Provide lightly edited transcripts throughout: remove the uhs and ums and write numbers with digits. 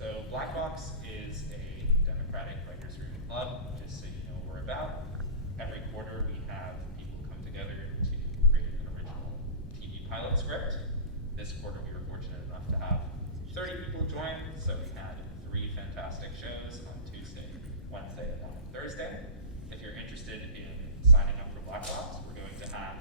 So Black Box is a Democratic Writers Room Club, just so you know what we're about. Every quarter we have people come together to create an original TV pilot script. This quarter we were fortunate enough to have 30 people join, so we had 3 fantastic shows on Tuesday, Wednesday, and on Thursday. If you're interested in signing up for Black Box, we're going to have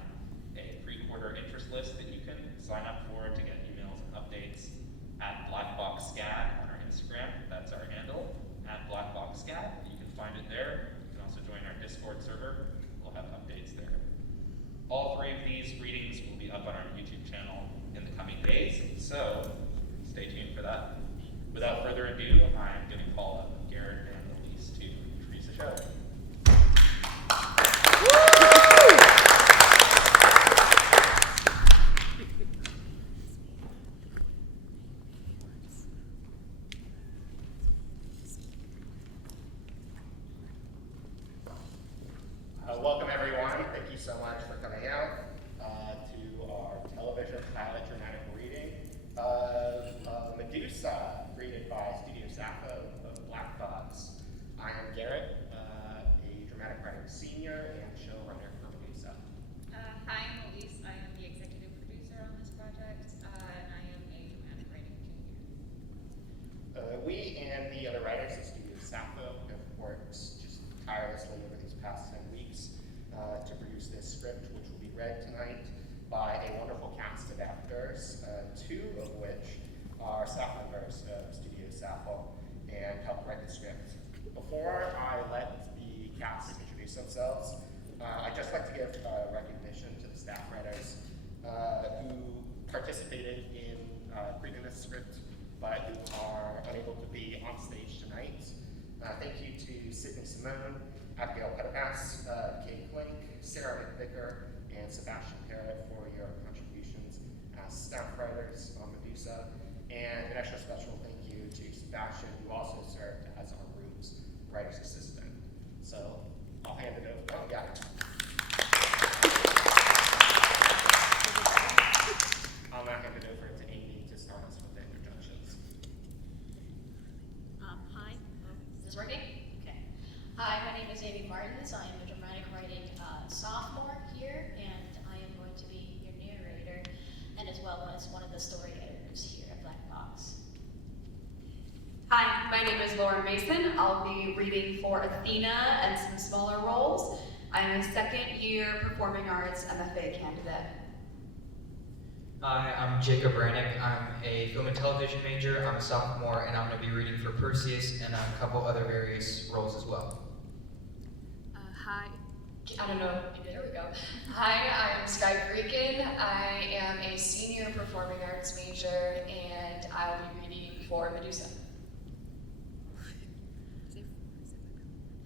a pre-quarter interest list that you can sign up for to get emails and updates at SCAD on our Instagram. That's our handle, at SCAD. You can find it there. You can also join our Discord server. We'll have updates there. All 3 of these readings will be up on our YouTube channel in the coming days, so stay tuned for that. Without further ado, I'm going to call up Garrett and Alise to introduce the show. Welcome everyone. Thank you so much for coming out to our television pilot dramatic reading of Medusa, created by Studio Sappho of Black Box. I am Garrett, a dramatic writing senior and showrunner for Medusa. Hi, I'm Alise. I am the executive producer on this project, and I am a dramatic writing junior. We and the other writers at Studio Sappho have worked just tirelessly over these past 10 weeks to produce this script, which will be read tonight by a wonderful cast of actors, 2 of which are staff members of Studio Sappho and helped write the script. Before I let the cast introduce themselves, I'd just like to give recognition to the staff writers who participated in creating this script, but who are unable to be on stage tonight. Thank you to Sydni, Symone, Abigail, Petipas, Klenk, Sarah McVicker, and Sebastian Parrott for your contributions as staff writers on Medusa. And an extra special thank you to Sebastian, who also served as our room's writer's assistant. So I'll hand it over. Oh, yeah. I'll now hand it over to Aimee to start us with the introductions. Hi. Is this working? Okay. Hi, my name is Aimee Martens. I am a dramatic writing sophomore here, and I am going to be your narrator, and as well as one of the story editors here at Black Box. Hi, my name is Mason. I'll be reading for Athena and some smaller roles. I'm a second-year performing arts MFA candidate. Hi, I'm Jacob Brannick. I'm a film and television major. I'm a sophomore, and I'm going to be reading for Perseus and a couple other various roles as well. Hi. I don't know. There we go. Hi, I'm Sky Freakin. I am a senior performing arts major, and I'll be reading for Medusa.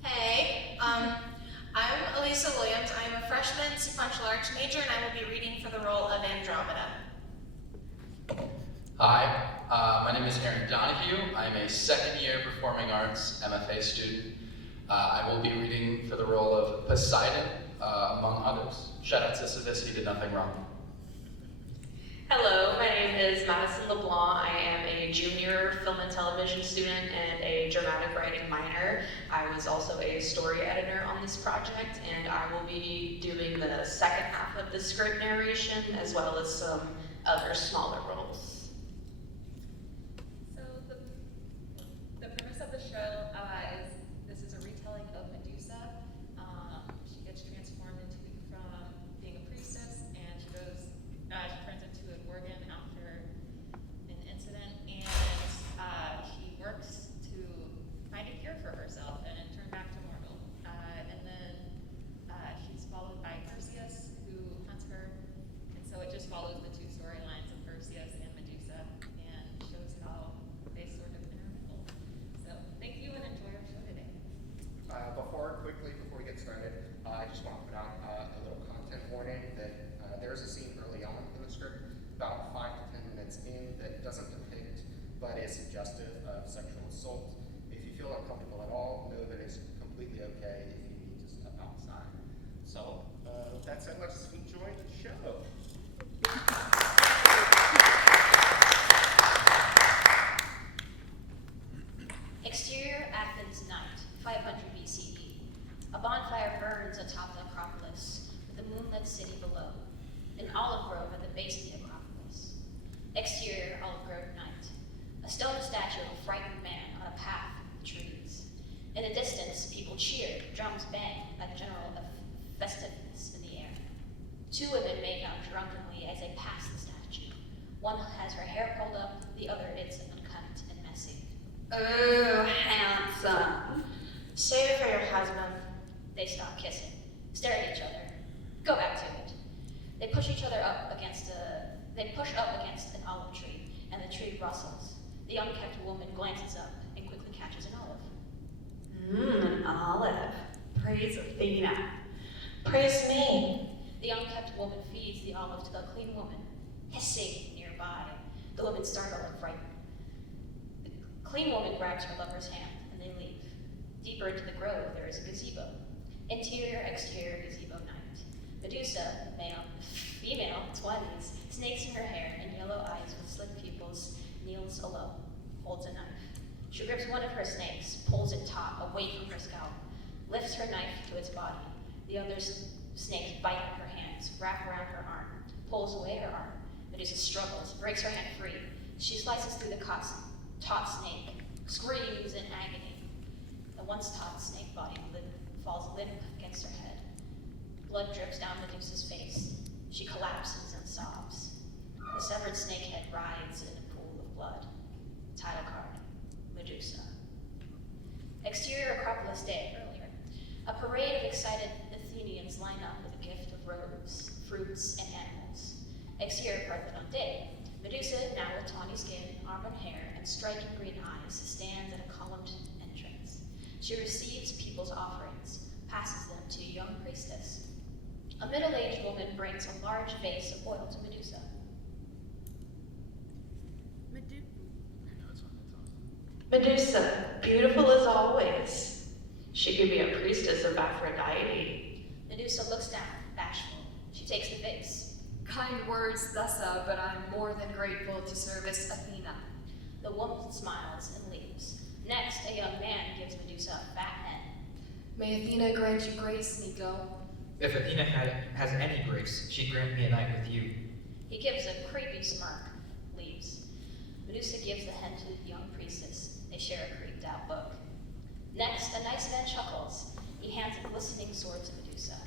Hey, I'm Alise Williams. I'm a freshman sequential arts major, and I will be reading for the role of Andromeda. Hi, my name is Aaron Donahue. I'm a second-year performing arts MFA student. I will be reading for the role of Poseidon, among others. Shout out to Sisyphus, he did nothing wrong. Hello, my name is Matison LeBlanc. I am a junior film and television student and a dramatic writing minor. I was also a story editor on this project, and I will be doing the second half of the script narration as well as some other smaller roles. So the premise of the show is this is a retelling of Medusa. She gets transformed from being a priestess, and she turns into an organ after an incident, and she works to find a cure for herself and turn back to normal. And then she's followed by Perseus, who hunts her, and so it just follows the 2 storylines of Perseus and Medusa, and shows how they sort of intermingle. So thank you, and enjoy our show today. Before we get started, I just want to put out a little content warning that there's a scene early on in the script, about 5 to 10 minutes in, that doesn't depict but is suggestive of sexual assault. If you feel uncomfortable at all, know that it's completely okay if you need to step outside. So, with that said, let's enjoy the show. Exterior Athens night, 500 BCE. A bonfire burns atop the Acropolis, with the moonlit city below. An olive grove at the base of the Acropolis. Exterior olive grove night. A stone statue of a frightened man on a path with trees. In the distance, people cheer, drums bang, a general festiveness in the air. Two women make out drunkenly as they pass the statue. One has her hair pulled up, the other is uncut and messy. Oh, handsome. Save it for your husband. They stop kissing, stare at each other, go back to it. They push up against an olive tree, and the tree rustles. The unkept woman glances up and quickly catches an olive. An olive. Praise Athena. Praise me. The unkept woman feeds the olive to the clean woman, hissing nearby. The woman startled and frightened. The clean woman grabs her lover's hand, and they leave. Deeper into the grove, there is a gazebo. Interior, exterior gazebo night. Medusa, female, 20s, snakes in her hair and yellow eyes with slit pupils, kneels alone, holds a knife. She grips one of her snakes, pulls it taut away from her scalp, lifts her knife to its body. The other snakes bite at her hands, wrap around her arm, pulls away her arm. Medusa struggles, breaks her hand free. She slices through the taut snake, screams in agony. The once taut snake body falls limp against her head. Blood drips down Medusa's face. She collapses and sobs. The severed snake head rides in a pool of blood. Title card, Medusa. Exterior Acropolis day earlier. A parade of excited Athenians line up with a gift of robes, fruits, and animals. Exterior Parthenon day. Medusa, now with tawny skin, auburn hair, and striking green eyes, stands at a columned entrance. She receives people's offerings, passes them to a young priestess. A middle-aged woman brings a large vase of oil to Medusa. Medusa, beautiful as always. She could be a priestess of Aphrodite. Medusa looks down, bashful. She takes the vase. Kind words, Thessa, but I'm more than grateful to service Athena. The woman smiles and leaves. Next, a young man gives Medusa a fat hen. May Athena grant you grace, Nico. If Athena has any grace, she'd grant me a night with you. He gives a creepy smirk, leaves. Medusa gives the hen to the young priestess. They share a creeped out book. Next, a nice man chuckles. He hands a glistening sword to Medusa.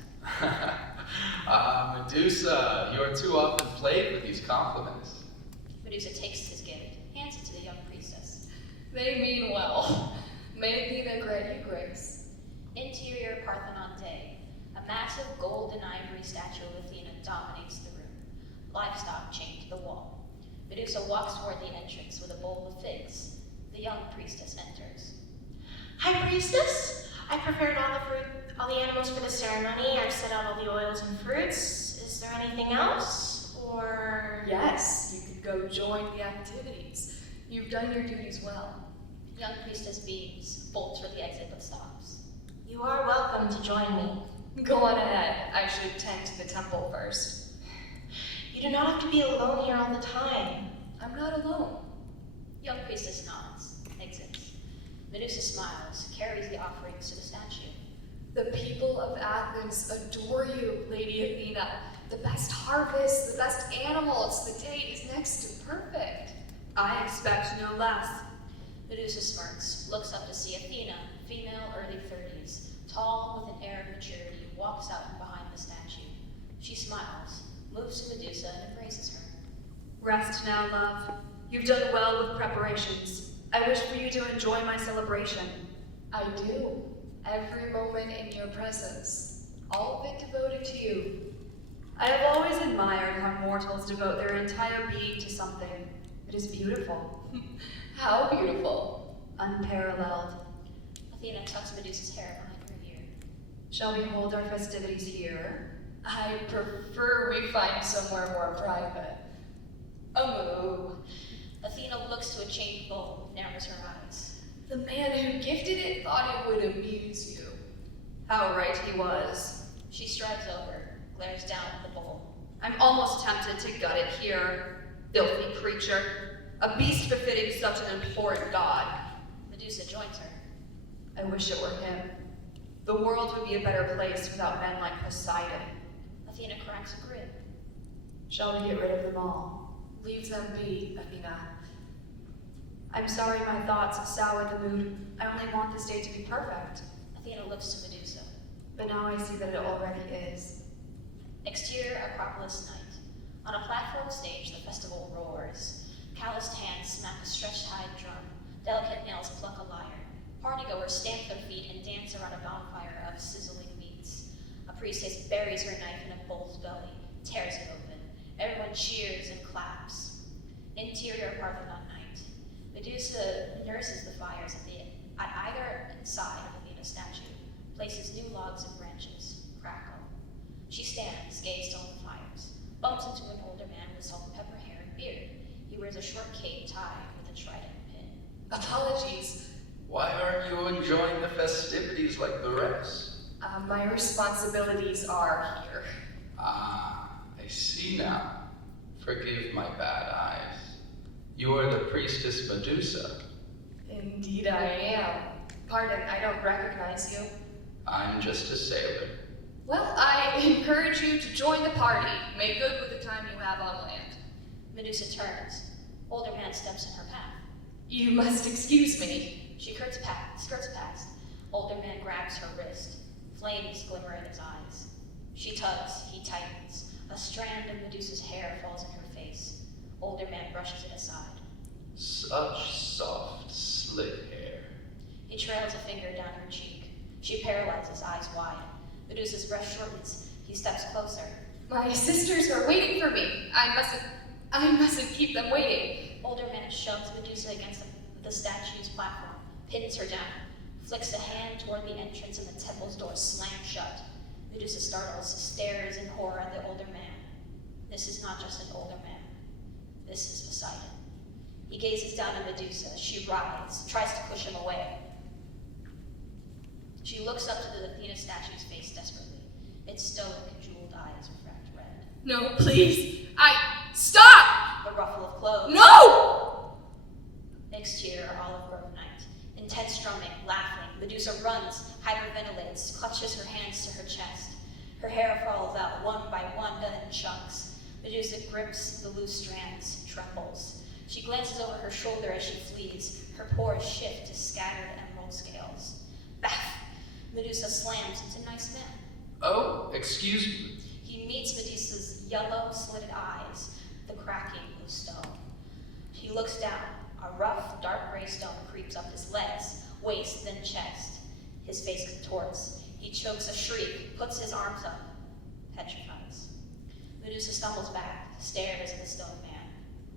Medusa, you're too often played with these compliments. Medusa takes his gift, hands it to the young priestess. They mean well. May Athena grant you grace. Interior Parthenon day. A massive gold and ivory statue of Athena dominates the room. Livestock chained to the wall. Medusa walks toward the entrance with a bowl of figs. The young priestess enters. Hi, priestess. I prepared all the animals for the ceremony. I've set out all the oils and fruits. Is there anything else? Or... Yes, you could go join the activities. You've done your duties well. Young priestess beams, bolts for the exit, but stops. You are welcome to join me. Go on ahead. I should tend to the temple first. You do not have to be alone here all the time. I'm not alone. Young priestess nods, exits. Medusa smiles, carries the offerings to the statue. The people of Athens adore you, Lady Athena. The best harvest, the best animals. The date is next to perfect. I expect no less. Medusa smirks, looks up to see Athena, female, early 30s, tall with an air of maturity, walks out from behind the statue. She smiles, moves to Medusa and embraces her. Rest now, love. You've done well with preparations. I wish for you to enjoy my celebration. I do. Every moment in your presence. All of it devoted to you. I have always admired how mortals devote their entire being to something. It is beautiful. How beautiful. Unparalleled. Athena tucks Medusa's hair behind her ear. Shall we hold our festivities here? I prefer we find somewhere more private. Oh. Athena looks to a chained bowl, narrows her eyes. The man who gifted it thought it would amuse you. How right he was. She strides over, glares down at the bowl. I'm almost tempted to gut it here. Filthy creature. A beast befitting such an abhorrent god. Medusa joins her. I wish it were him. The world would be a better place without men like Poseidon. Athena cracks a grin. Shall we get rid of them all? Leave them be, Athena. I'm sorry my thoughts sour the mood. I only want this day to be perfect. Athena looks to Medusa. But now I see that it already is. Exterior Acropolis night. On a platform stage, the festival roars. Calloused hands smack a stretched hide drum. Delicate nails pluck a lyre. Partygoers stamp their feet and dance around a bonfire of sizzling meats. A priestess buries her knife in a bull's belly, tears it open. Everyone cheers and claps. Interior Parthenon night. Medusa nurses the fires at either side of Athena's statue, places new logs and branches, crackle. She stands, gazed on the fires, bumps into an older man with salt and pepper hair and beard. He wears a short cape tied with a trident pin. Apologies. Why aren't you enjoying the festivities like the rest? My responsibilities are here. Ah, I see now. Forgive my bad eyes. You are the priestess Medusa. Indeed I am. Pardon, I don't recognize you. I'm just a sailor. Well, I encourage you to join the party. Make good with the time you have on land. Medusa turns. Older man steps in her path. You must excuse me. She skirts past. Older man grabs her wrist. Flames glimmer in his eyes. She tugs, he tightens. A strand of Medusa's hair falls in her face. Older man brushes it aside. Such soft, slick hair. He trails a finger down her cheek. She paralyzes, eyes wide. Medusa's breath shortens. He steps closer. My sisters are waiting for me. I mustn't keep them waiting. Older man shoves Medusa against the statue's platform, pins her down, flicks a hand toward the entrance and the temple's door slams shut. Medusa startles, stares in horror at the older man. This is not just an older man. This is Poseidon. He gazes down at Medusa. She writhes, tries to push him away. She looks up to the Athena statue's face desperately. Its stoic, jeweled eyes refract red. No, please. Stop! The ruffle of clothes. No! Exterior Olive Grove night. Intense drumming, laughing. Medusa runs, hyperventilates, clutches her hands to her chest. Her hair falls out one by one, done in chunks. Medusa grips the loose strands, trembles. She glances over her shoulder as she flees. Her pores shift to scattered emerald scales. Baff! Medusa slams into nice man. Oh, excuse me. He meets Medusa's yellow, slitted eyes, the cracking of stone. He looks down. A rough, dark gray stone creeps up his legs, waist, then chest. His face contorts. He chokes a shriek, puts his arms up, petrifies. Medusa stumbles back, stares at the stone man.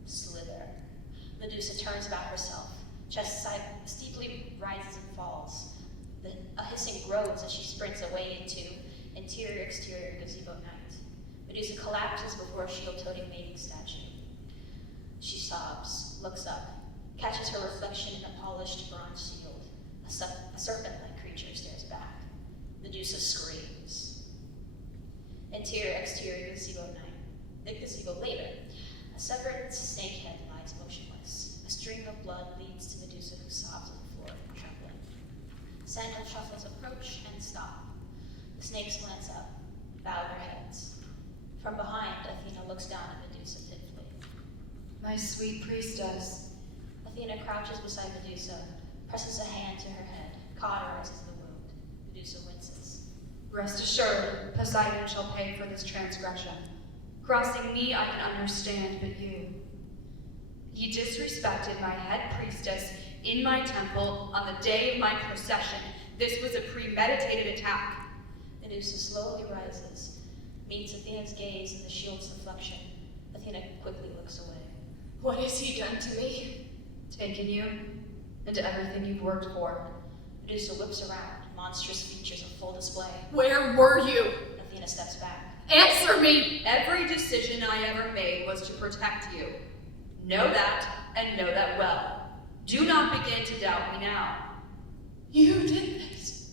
Slither. Medusa turns about herself. Chest side steeply rises and falls. A hissing grows as she sprints away into interior-exterior gazebo night. Medusa collapses before a shield-toting mating statue. She sobs, looks up, catches her reflection in a polished bronze shield. A serpent-like creature stares back. Medusa screams. Interior-exterior gazebo night. The gazebo later. A severed snake head lies motionless. A stream of blood leads to Medusa, who sobs on the floor, trembling. Sandal shuffles approach and stop. The snakes glance up, bow their heads. From behind, Athena looks down at Medusa pitifully. My sweet priestess. Athena crouches beside Medusa, presses a hand to her head, cauterizes the wound. Medusa winces. Rest assured, Poseidon shall pay for this transgression. Crossing me I can understand, but you. He disrespected my head priestess in my temple on the day of my procession. This was a premeditated attack. Medusa slowly rises, meets Athena's gaze in the shield's deflection. Athena quickly looks away. What has he done to me? Taken you into everything you've worked for. Medusa whips around, monstrous features of full display. Where were you? Athena steps back. Answer me! Every decision I ever made was to protect you. Know that, and know that well. Do not begin to doubt me now. You did this.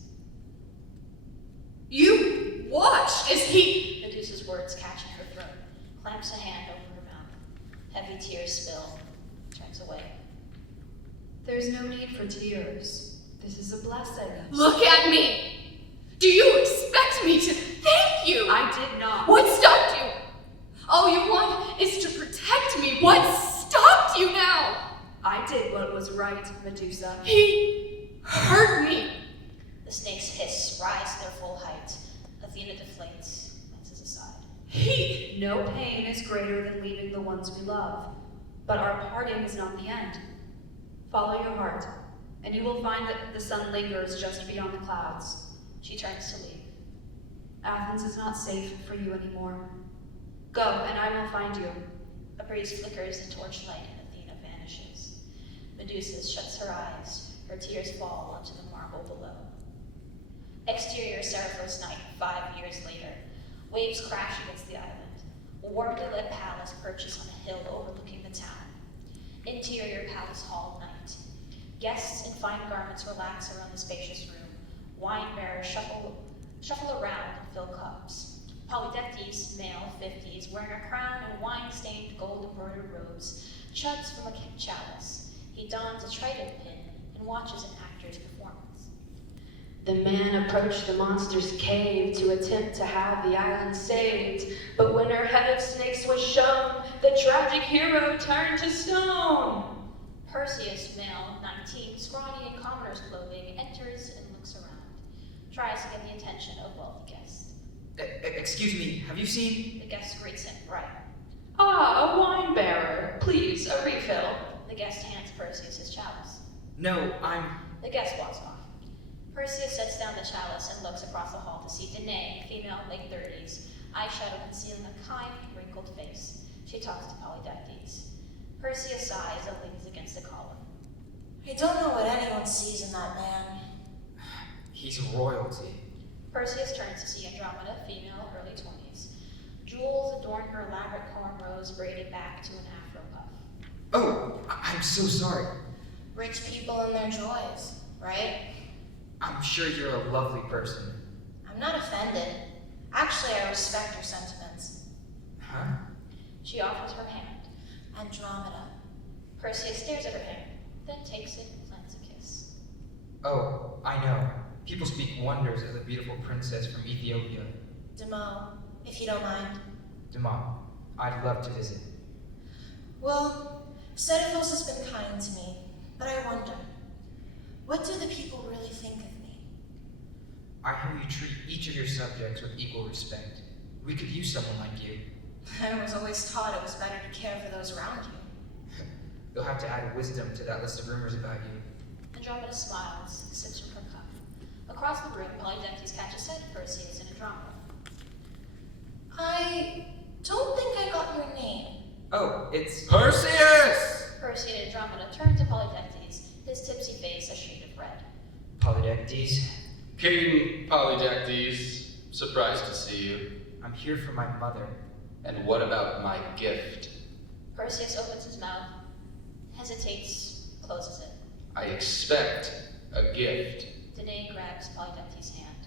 You watched as he... Medusa's words catch in her throat, clamps a hand over her mouth. Heavy tears spill, turns away. There's no need for tears. This is a blessing. Look at me! Do you expect me to thank you? I did not. What stopped you? All you want is to protect me. What stopped you now? I did what was right, Medusa. He hurt me. The snake's hiss rise to their full height. Athena deflates, glances aside. No pain is greater than leaving the ones we love. But our parting is not the end. Follow your heart, and you will find that the sun lingers just beyond the clouds. She turns to leave. Athens is not safe for you anymore. Go, and I will find you. A breeze flickers the torchlight and Athena vanishes. Medusa shuts her eyes. Her tears fall onto the marble below. Exterior Seraphos night, 5 years later. Waves crash against the island. A warmly lit palace perches on a hill overlooking the town. Interior palace hall night. Guests in fine garments relax around the spacious room. Wine bearers shuffle around and fill cups. Polydectes, male, 50s, wearing a crown and wine-stained gold-embroidered robes, chugs from a chalice. He dons a trident pin and watches an actor's performance. The man approached the monster's cave to attempt to have the island saved, but when her head of snakes was shown, the tragic hero turned to stone. Perseus, male, 19, scrawny in commoner's clothing, enters and looks around. Tries to get the attention of wealthy guests. Excuse me, have you seen? The guest greets him, right. Ah, a wine bearer. Please, a refill. The guest hands Perseus his chalice. No, The guest walks off. Perseus sets down the chalice and looks across the hall to see Danae, female, late 30s, eyeshadow concealing a kind, wrinkled face. She talks to Polydectes. Perseus sighs and leans against the column. I don't know what anyone sees in that man. He's royalty. Perseus turns to see Andromeda, female, early 20s. Jewels adorn her elaborate cornrows braided back to an afro puff. Oh, I'm so sorry. Rich people and their joys, right? I'm sure you're a lovely person. I'm not offended. Actually, I respect your sentiments. Huh? She offers her hand. Andromeda. Perseus stares at her hand, then takes it and plants a kiss. Oh, I know. People speak wonders of the beautiful princess from Ethiopia. Demo, if you don't mind. Dema, I'd love to visit. Well, Sedaphos has been kind to me, but I wonder, what do the people really think of me? I hear you treat each of your subjects with equal respect. We could use someone like you. I was always taught it was better to care for those around you. You'll have to add wisdom to that list of rumors about you. Andromeda smiles, sips from her cup. Across the room, Polydectes catches sight of Perseus and Andromeda. I don't think I got your name. Oh, it's Perseus! Perseus and Andromeda turn to Polydectes, his tipsy face a shade of red. Polydectes. King Polydectes, surprised to see you. I'm here for my mother. And what about my gift? Perseus opens his mouth, hesitates, closes it. I expect a gift. Danae grabs Polydectes' hand.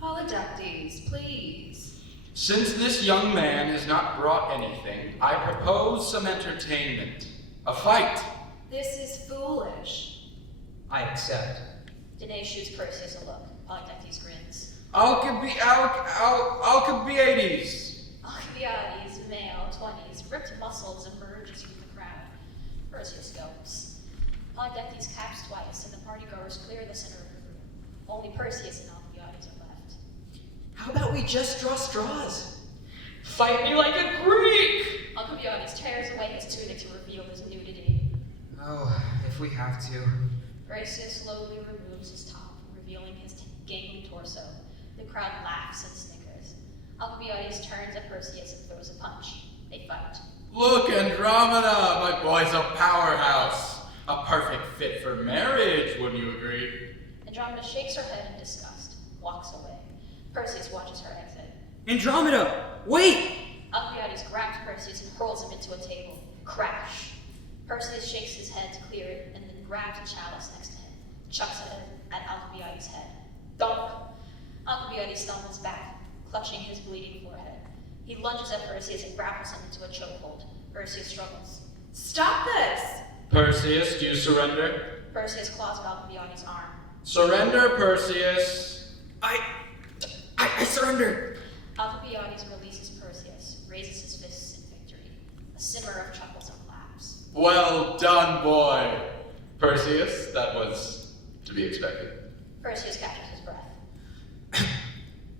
Polydectes, please. Since this young man has not brought anything, I propose some entertainment. A fight. This is foolish. I accept. Danae shoots Perseus a look. Polydectes grins. Alcibiades. Alcibiades, male, 20s, ripped muscles emerges from the crowd. Perseus gulps. Polydectes caps twice, and the partygoers clear the center of the room. Only Perseus and Alcibiades are left. How about we just draw straws? Fight me like a Greek! Alcibiades tears away his tunic to reveal his nudity. Oh, if we have to. Perseus slowly removes his top, revealing his gangly torso. The crowd laughs and snickers. Alcibiades turns at Perseus and throws a punch. They fight. Look, Andromeda, my boy's a powerhouse. A perfect fit for marriage, wouldn't you agree? Andromeda shakes her head in disgust, walks away. Perseus watches her exit. Andromeda, wait! Alcibiades grabs Perseus and hurls him into a table. Crash! Perseus shakes his head to clear it and then grabs a chalice next to him, chucks it at Alcibiades' head. Dunk! Alcibiades stumbles back, clutching his bleeding forehead. He lunges at Perseus and grapples him into a chokehold. Perseus struggles. Stop this! Perseus, do you surrender? Perseus claws at Alcibiades' arm. Surrender, Perseus. I surrender. Alcibiades releases Perseus, raises his fists in victory. A simmer of chuckles and laughs. Well done, boy. Perseus, that was to be expected. Perseus catches his breath.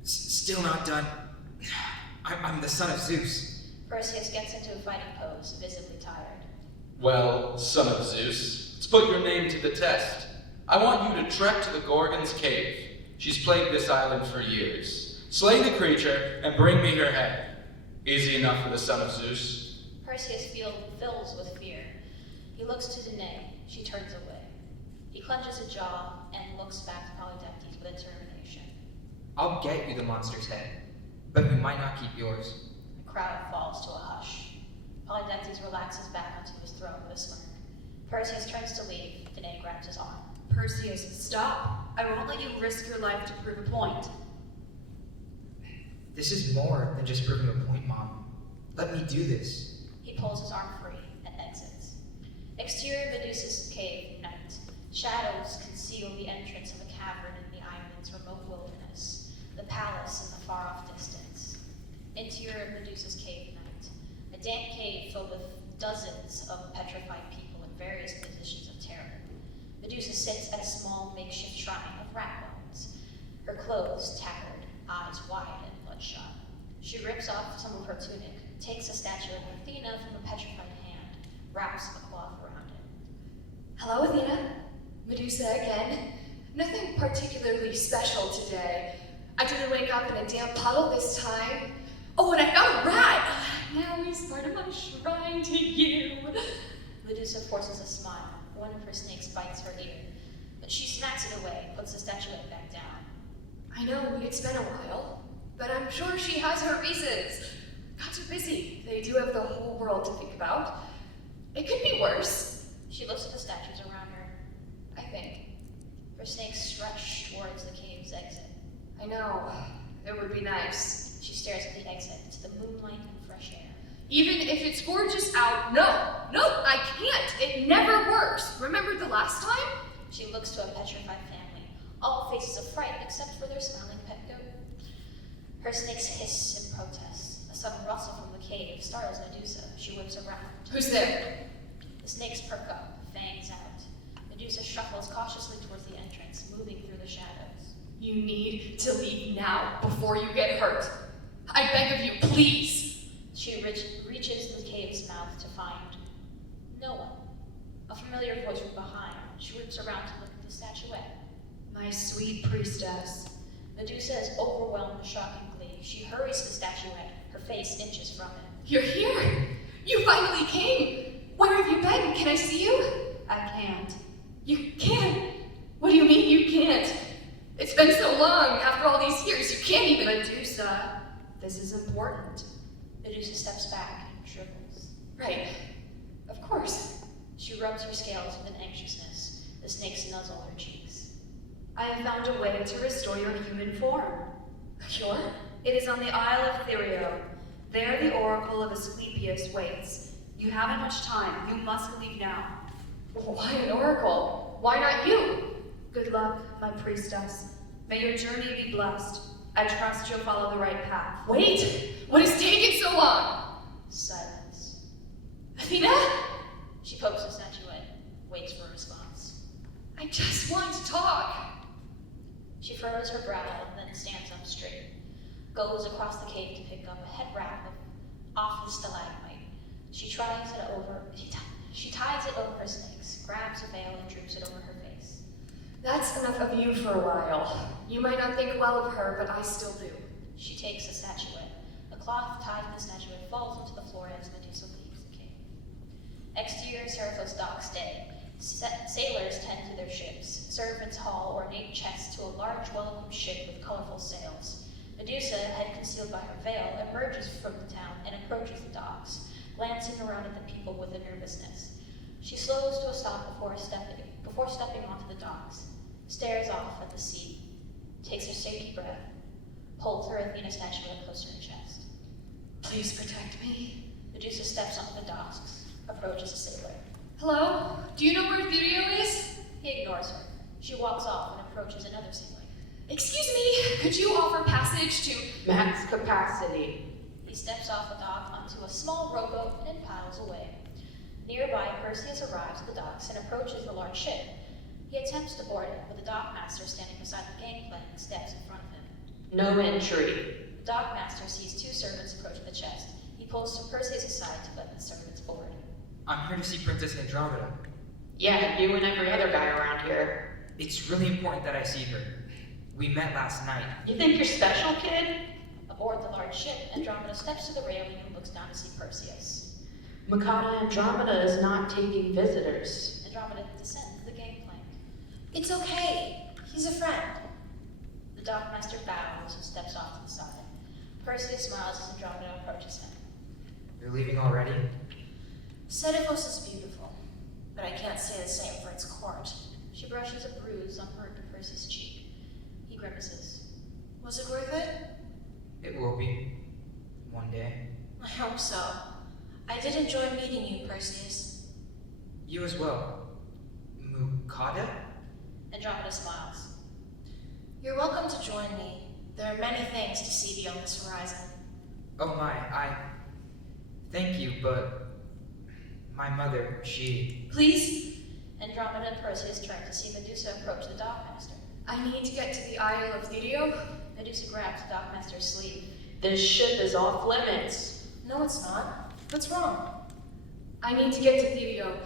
Still not done. I'm the son of Zeus. Perseus gets into a fighting pose, visibly tired. Well, son of Zeus, let's put your name to the test. I want you to trek to the Gorgon's cave. She's plagued this island for years. Slay the creature and bring me her head. Easy enough for the son of Zeus. Perseus fills with fear. He looks to Danae. She turns away. He clenches a jaw and looks back to Polydectes with determination. I'll get you the monster's head, but you might not keep yours. The crowd falls to a hush. Polydectes relaxes back onto his throne with a smirk. Perseus turns to leave. Danae grabs his arm. Perseus, stop. I won't let you risk your life to prove a point. This is more than just proving a point, Mom. Let me do this. He pulls his arm free and exits. Exterior Medusa's cave, night. Shadows conceal the entrance of a cavern in the island's remote wilderness, the palace in the far-off distance. Interior Medusa's cave, night. A damp cave filled with dozens of petrified people in various positions of terror. Medusa sits at a small makeshift shrine of rat bones, her clothes tattered, eyes wide and bloodshot. She rips off some of her tunic, takes a statue of Athena from a petrified hand, wraps a cloth around it. Hello, Athena. Medusa again. Nothing particularly special today. I didn't wake up in a damp puddle this time. Oh, and I found a rat! Now he's part of my shrine to you. Medusa forces a smile. One of her snakes bites her ear, but she smacks it away, puts the statuette back down. I know it's been a while, but I'm sure she has her reasons. Got too busy. They do have the whole world to think about. It could be worse. She looks at the statues around her. I think. Her snakes stretch towards the cave's exit. I know. It would be nice. She stares at the exit, to the moonlight and fresh air. Even if it's gorgeous out, no, I can't. It never works. Remember the last time? She looks to a petrified family, all faces of fright except for their smiling pet goat. Her snakes hiss in protest. A sudden rustle from the cave startles Medusa. She whips around. Who's there? The snakes perk up, fangs out. Medusa shuffles cautiously towards the entrance, moving through the shadows. You need to leave now before you get hurt. I beg of you, please. She reaches the cave's mouth to find no one. A familiar voice from behind. She whips around to look at the statuette. My sweet priestess. Medusa is overwhelmed with shock and glee. She hurries to the statuette, her face inches from it. You're here! You finally came! Where have you been? Can I see you? I can't. You can't? What do you mean you can't? It's been so long, after all these years, you can't even— Medusa, this is important. Medusa steps back and shrivels. Right. Of course. She rubs her scales with an anxiousness. The snakes nuzzle her cheeks. I have found a way to restore your human form. A cure? It is on the Isle of Therio. There the oracle of Asclepius waits. You haven't much time. You must leave now. Why an oracle? Why not you? Good luck, my priestess. May your journey be blessed. I trust you'll follow the right path. Wait! What is taking so long? Silence. Athena? She pokes the statuette, waits for a response. I just want to talk. She furrows her brow and then stands up straight. Goes across the cave to pick up a head wrap off the stalagmite. She ties it over her snakes, grabs a veil and droops it over her face. That's enough of you for a while. You might not think well of her, but I still do. She takes the statuette. The cloth tied to the statuette falls onto the floor as Medusa leaves the cave. Exterior Seraphos docks day. Sailors tend to their ships. Servants haul ornate chests to a large, welcome ship with colorful sails. Medusa, head concealed by her veil, emerges from the town and approaches the docks, glancing around at the people with a nervousness. She slows to a stop before stepping onto the docks, stares off at the sea, takes her safety breath, holds her Athena statuette close to her chest. Please protect me. Medusa steps onto the docks, approaches a sailor. Hello? Do you know where Therio is? He ignores her. She walks off and approaches another ceiling. Excuse me, could you offer passage to... Max capacity. He steps off the dock onto a small rowboat and paddles away. Nearby, Perseus arrives at the docks and approaches the large ship. He attempts to board it, but the dockmaster standing beside the gangplank steps in front of him. No entry. The dockmaster sees two servants approaching the chest. He pulls Perseus aside to let the servants board. I'm here to see Princess Andromeda. Yeah, you and every other guy around here. It's really important that I see her. We met last night. You think you're special, kid? Aboard the large ship, Andromeda steps to the railing and looks down to see Perseus. Makata Andromeda is not taking visitors. Andromeda descends the gangplank. It's okay. He's a friend. The dockmaster bows and steps off to the side. Perseus smiles as Andromeda approaches him. You're leaving already? Sedifos is beautiful, but I can't say the same for its court. She brushes a bruise on Perseus' cheek. He grimaces. Was it worth it? It will be. One day. I hope so. I did enjoy meeting you, Perseus. You as well. Mukada? Andromeda smiles. You're welcome to join me. There are many things to see beyond this horizon. Oh my, thank you, but my mother, she... Please? Andromeda and Perseus turn to see Medusa approach the dockmaster. I need to get to the Isle of Therio. Medusa grabs the dockmaster's sleeve. This ship is off limits. No, it's not. What's wrong? I need to get to Therio.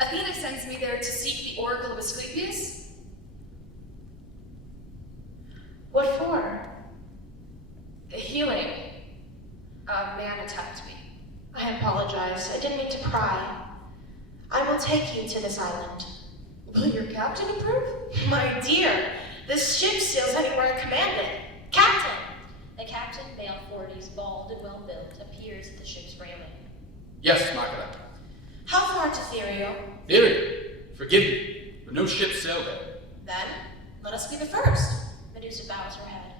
Athena sends me there to seek the Oracle of Asclepius. What for? Healing. A man attacked me. I apologize. I didn't mean to pry. I will take you to this island. Will your captain approve? My dear, this ship sails anywhere I command it. Captain! The captain, male 40s, bald and well-built, appears at the ship's railing. Yes, Makata. How far to Therio? Theory, forgive me, but no ship sailed there. Then, let us be the first. Medusa bows her head.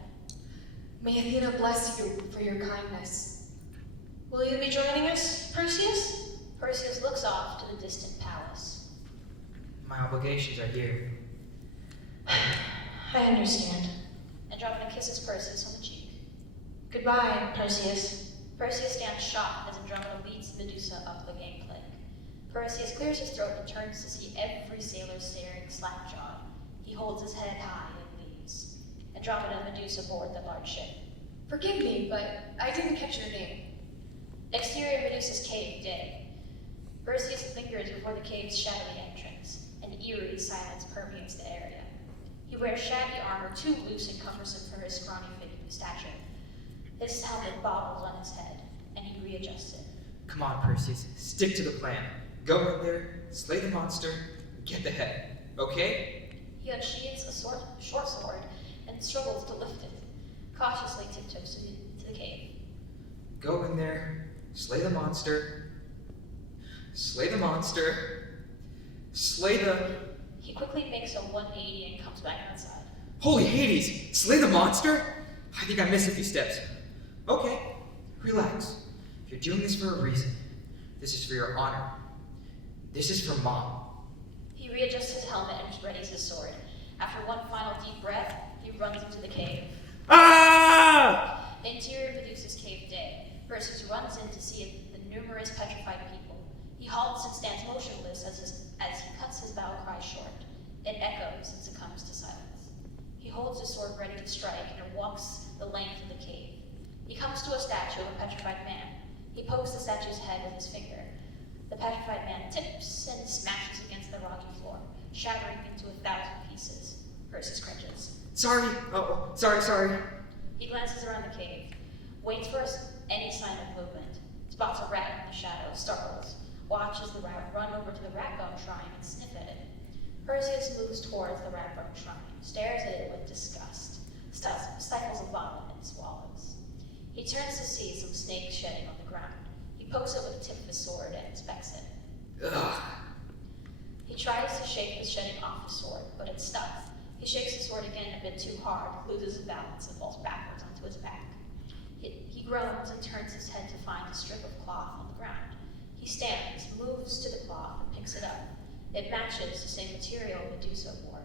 May Athena bless you for your kindness. Will you be joining us, Perseus? Perseus looks off to the distant palace. My obligations are here. I understand. Andromeda kisses Perseus on the cheek. Goodbye, Perseus. Perseus stands shocked as Andromeda leads Medusa up the gangplank. Perseus clears his throat and turns to see every sailor staring slack-jawed. He holds his head high and leaves. Andromeda and Medusa board the large ship. Forgive me, but I didn't catch your name. Exterior Medusa's cave, day. Perseus lingers before the cave's shadowy entrance. An eerie silence permeates the area. He wears shaggy armor too loose and cumbersome for his scrawny stature. His helmet bobbles on his head, and he readjusts it. Come on, Perseus, stick to the plan. Go in there, slay the monster, get the head, okay? He unsheathes a short sword and struggles to lift it. Cautiously tiptoes to the cave. Go in there, slay the monster, slay the monster, slay the... He quickly makes a 180 and comes back outside. Holy Hades, slay the monster? I think I missed a few steps. Okay, relax. You're doing this for a reason. This is for your honor. This is for Mom. He readjusts his helmet and readies his sword. After one final deep breath, he runs into the cave. Ah! Interior Medusa's cave, day. Perseus runs in to see the numerous petrified people. He halts and stands motionless as he cuts his battle cry short. It echoes and succumbs to silence. He holds his sword ready to strike and walks the length of the cave. He comes to a statue of a petrified man. He pokes the statue's head with his finger. The petrified man tips and smashes against the rocky floor, shattering into 1,000 pieces. Perseus cringes. Sorry. Oh, sorry. He glances around the cave, waits for any sign of movement, spots a rat in the shadows, startles, watches the rat run over to the rat-bone shrine and sniff at it. Perseus moves towards the rat-bone shrine, stares at it with disgust, stifles a vomit and swallows. He turns to see some snake shedding on the ground. He pokes it with the tip of his sword and inspects it. Ugh. He tries to shake the shedding off his sword, but it's stuck. He shakes the sword again a bit too hard, loses his balance, and falls backwards onto his back. He groans and turns his head to find a strip of cloth on the ground. He stands, moves to the cloth, and picks it up. It matches the same material Medusa wore.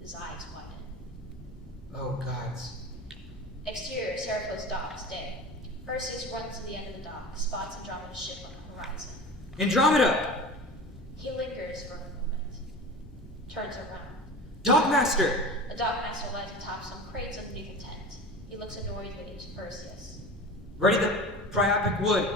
His eyes widen. Oh, gods. Exterior, Serapho's docks, day. Perseus runs to the end of the dock, spots Andromeda's ship on the horizon. Andromeda! He lingers for a moment, turns around. Dockmaster! The dockmaster lies atop some crates underneath a tent. He looks annoyed with Perseus. Ready the priapic wood.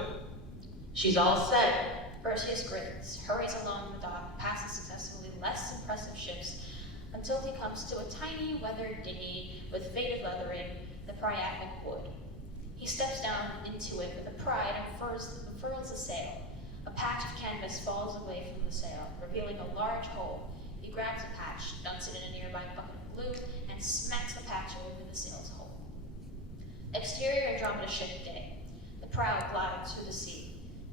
She's all set. Perseus grins, hurries along the dock, passes successfully less impressive ships, until he comes to a tiny weathered dinghy with faded leathering, the priapic wood. He steps down into it with a pride and furls the sail. A patch of canvas falls away from the sail, revealing a large hole. He grabs a patch, dunks it in a nearby bucket of glue, and smacks the patch over the sail's hole. Exterior Andromeda ship day. The prow glides through the sea.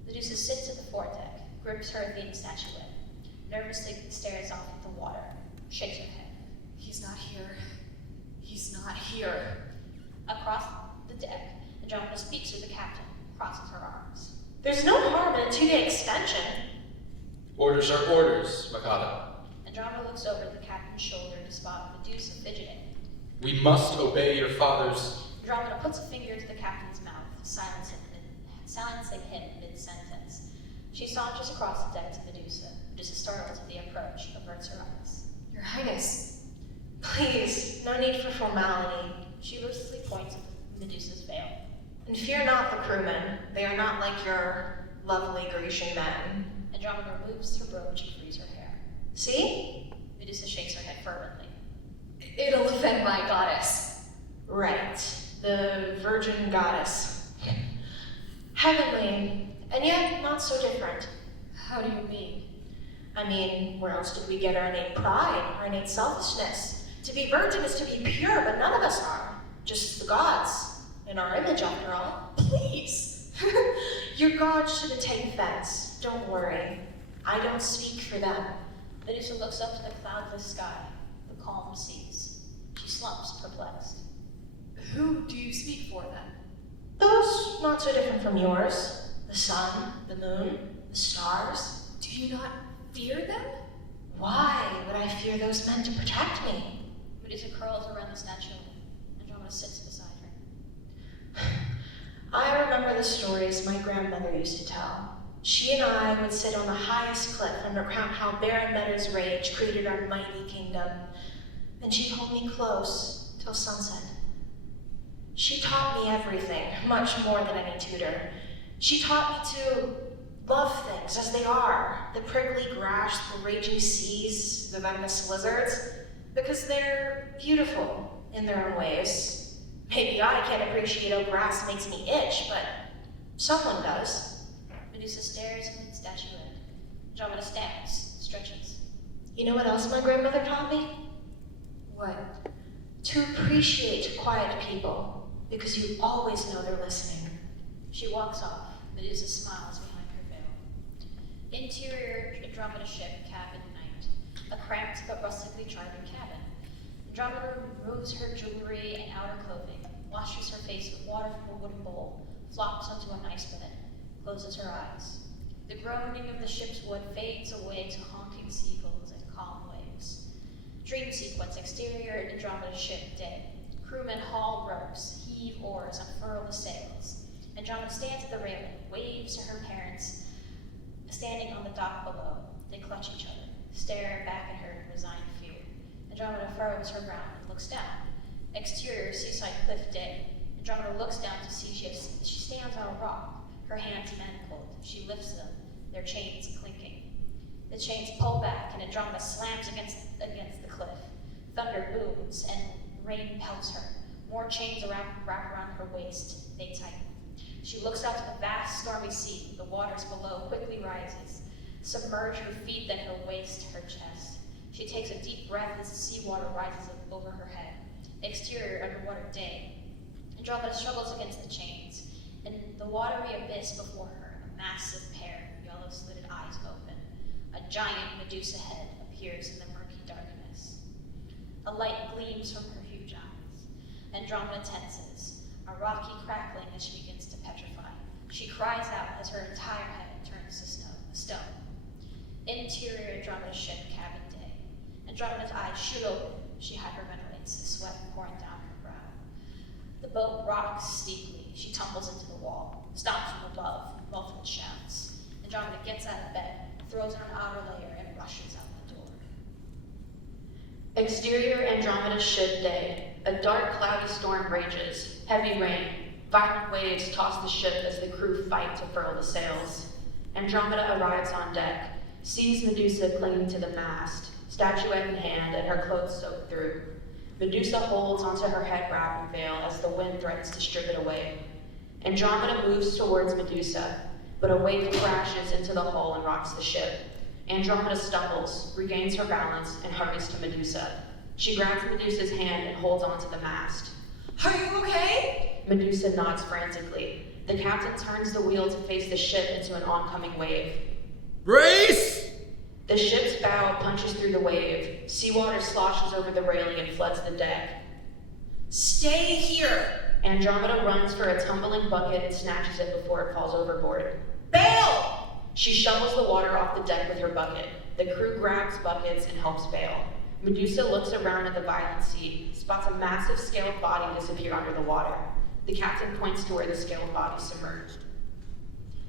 Medusa sits at the foredeck, grips her Athene statuette, nervously stares off at the water, shakes her head. He's not here. He's not here. Across the deck, Andromeda speaks to the captain, crosses her arms. There's no harm in a 2-day extension. Orders are orders, Mikado. Andromeda looks over the captain's shoulder to spot Medusa fidgeting. We must obey your father's... Andromeda puts a finger to the captain's mouth, silencing him mid-sentence. She saunters across the deck to Medusa. Medusa, startled at the approach, averts her eyes. Your Highness. Please, no need for formality. She loosely points at Medusa's veil. And fear not the crewmen. They are not like your lovely Grecian men. Andromeda removes her brooch and frees her hair. See? Medusa shakes her head fervently. It'll offend my goddess. Right. The virgin goddess. Heavenly, and yet not so different. How do you mean? I mean, where else did we get our innate pride, our innate selfishness? To be virgin is to be pure, but none of us are. Just the gods. In our image, after all. Please. Your gods shouldn't take offense. Don't worry. I don't speak for them. Medusa looks up to the cloudless sky, the calm seas. She slumps, perplexed. Who do you speak for, then? Those not so different from yours. The sun, the moon, the stars. Do you not fear them? Why would I fear those men to protect me? Medusa curls around the statue. Andromeda sits beside her. I remember the stories my grandmother used to tell. She and I would sit on the highest cliff and recount how barren Meadows' rage created our mighty kingdom. And she'd hold me close till sunset. She taught me everything, much more than any tutor. She taught me to love things as they are, the prickly grass, the raging seas, the venomous lizards, because they're beautiful in their own ways. Maybe I can't appreciate how grass makes me itch, but someone does. Medusa stares at the statuette. Andromeda stands, stretches. You know what else my grandmother taught me? What? To appreciate quiet people, because you always know they're listening. She walks off. Medusa smiles behind her veil. Interior Andromeda ship, cabin night. A cramped but rustically chartered cabin. Andromeda removes her jewelry and outer clothing, washes her face with water from a wooden bowl, flops onto a nice bed, closes her eyes. The groaning of the ship's wood fades away to honking seagulls and calm waves. Dream sequence, exterior Andromeda ship, day. Crewmen haul ropes, heave oars, unfurl the sails. Andromeda stands at the railing, waves to her parents, standing on the dock below. They clutch each other, stare back at her in resigned fear. Andromeda furrows her brow and looks down. Exterior seaside cliff, day. Andromeda looks down to see she stands on a rock, her hands manacled. She lifts them, their chains clinking. The chains pull back, and Andromeda slams against the cliff. Thunder booms, and rain pelts her. More chains wrap around her waist. They tighten. She looks out to the vast, stormy sea. The waters below quickly rises, submerge her feet, then her waist, her chest. She takes a deep breath as the seawater rises over her head. Exterior underwater, day. Andromeda struggles against the chains. In the watery abyss before her, a massive pair of yellow-slitted eyes open. A giant Medusa head appears in the murky darkness. A light gleams from her huge eyes. Andromeda tenses, a rocky crackling as she begins to petrify. She cries out as her entire head turns to stone. Interior Andromeda ship cabin day. Andromeda's eyes shoot open. She hyperventilates, the sweat pouring down her brow. The boat rocks steeply. She tumbles into the wall, stomps from above, muffled shouts. Andromeda gets out of bed, throws on an outer layer, and rushes out the door. Exterior Andromeda ship day. A dark, cloudy storm rages. Heavy rain. Violent waves toss the ship as the crew fight to furl the sails. Andromeda arrives on deck, sees Medusa clinging to the mast, statuette in hand and her clothes soaked through. Medusa holds onto her head wrap and veil as the wind threatens to strip it away. Andromeda moves towards Medusa, but a wave crashes into the hull and rocks the ship. Andromeda stumbles, regains her balance, and hurries to Medusa. She grabs Medusa's hand and holds onto the mast. Are you okay? Medusa nods frantically. The captain turns the wheel to face the ship into an oncoming wave. Brace! The ship's bow punches through the wave. Seawater sloshes over the railing and floods the deck. Stay here. Andromeda runs for a tumbling bucket and snatches it before it falls overboard. Bail! She shovels the water off the deck with her bucket. The crew grabs buckets and helps bail. Medusa looks around at the violent sea, spots a massive scaled body disappear under the water. The captain points to where the scaled body submerged.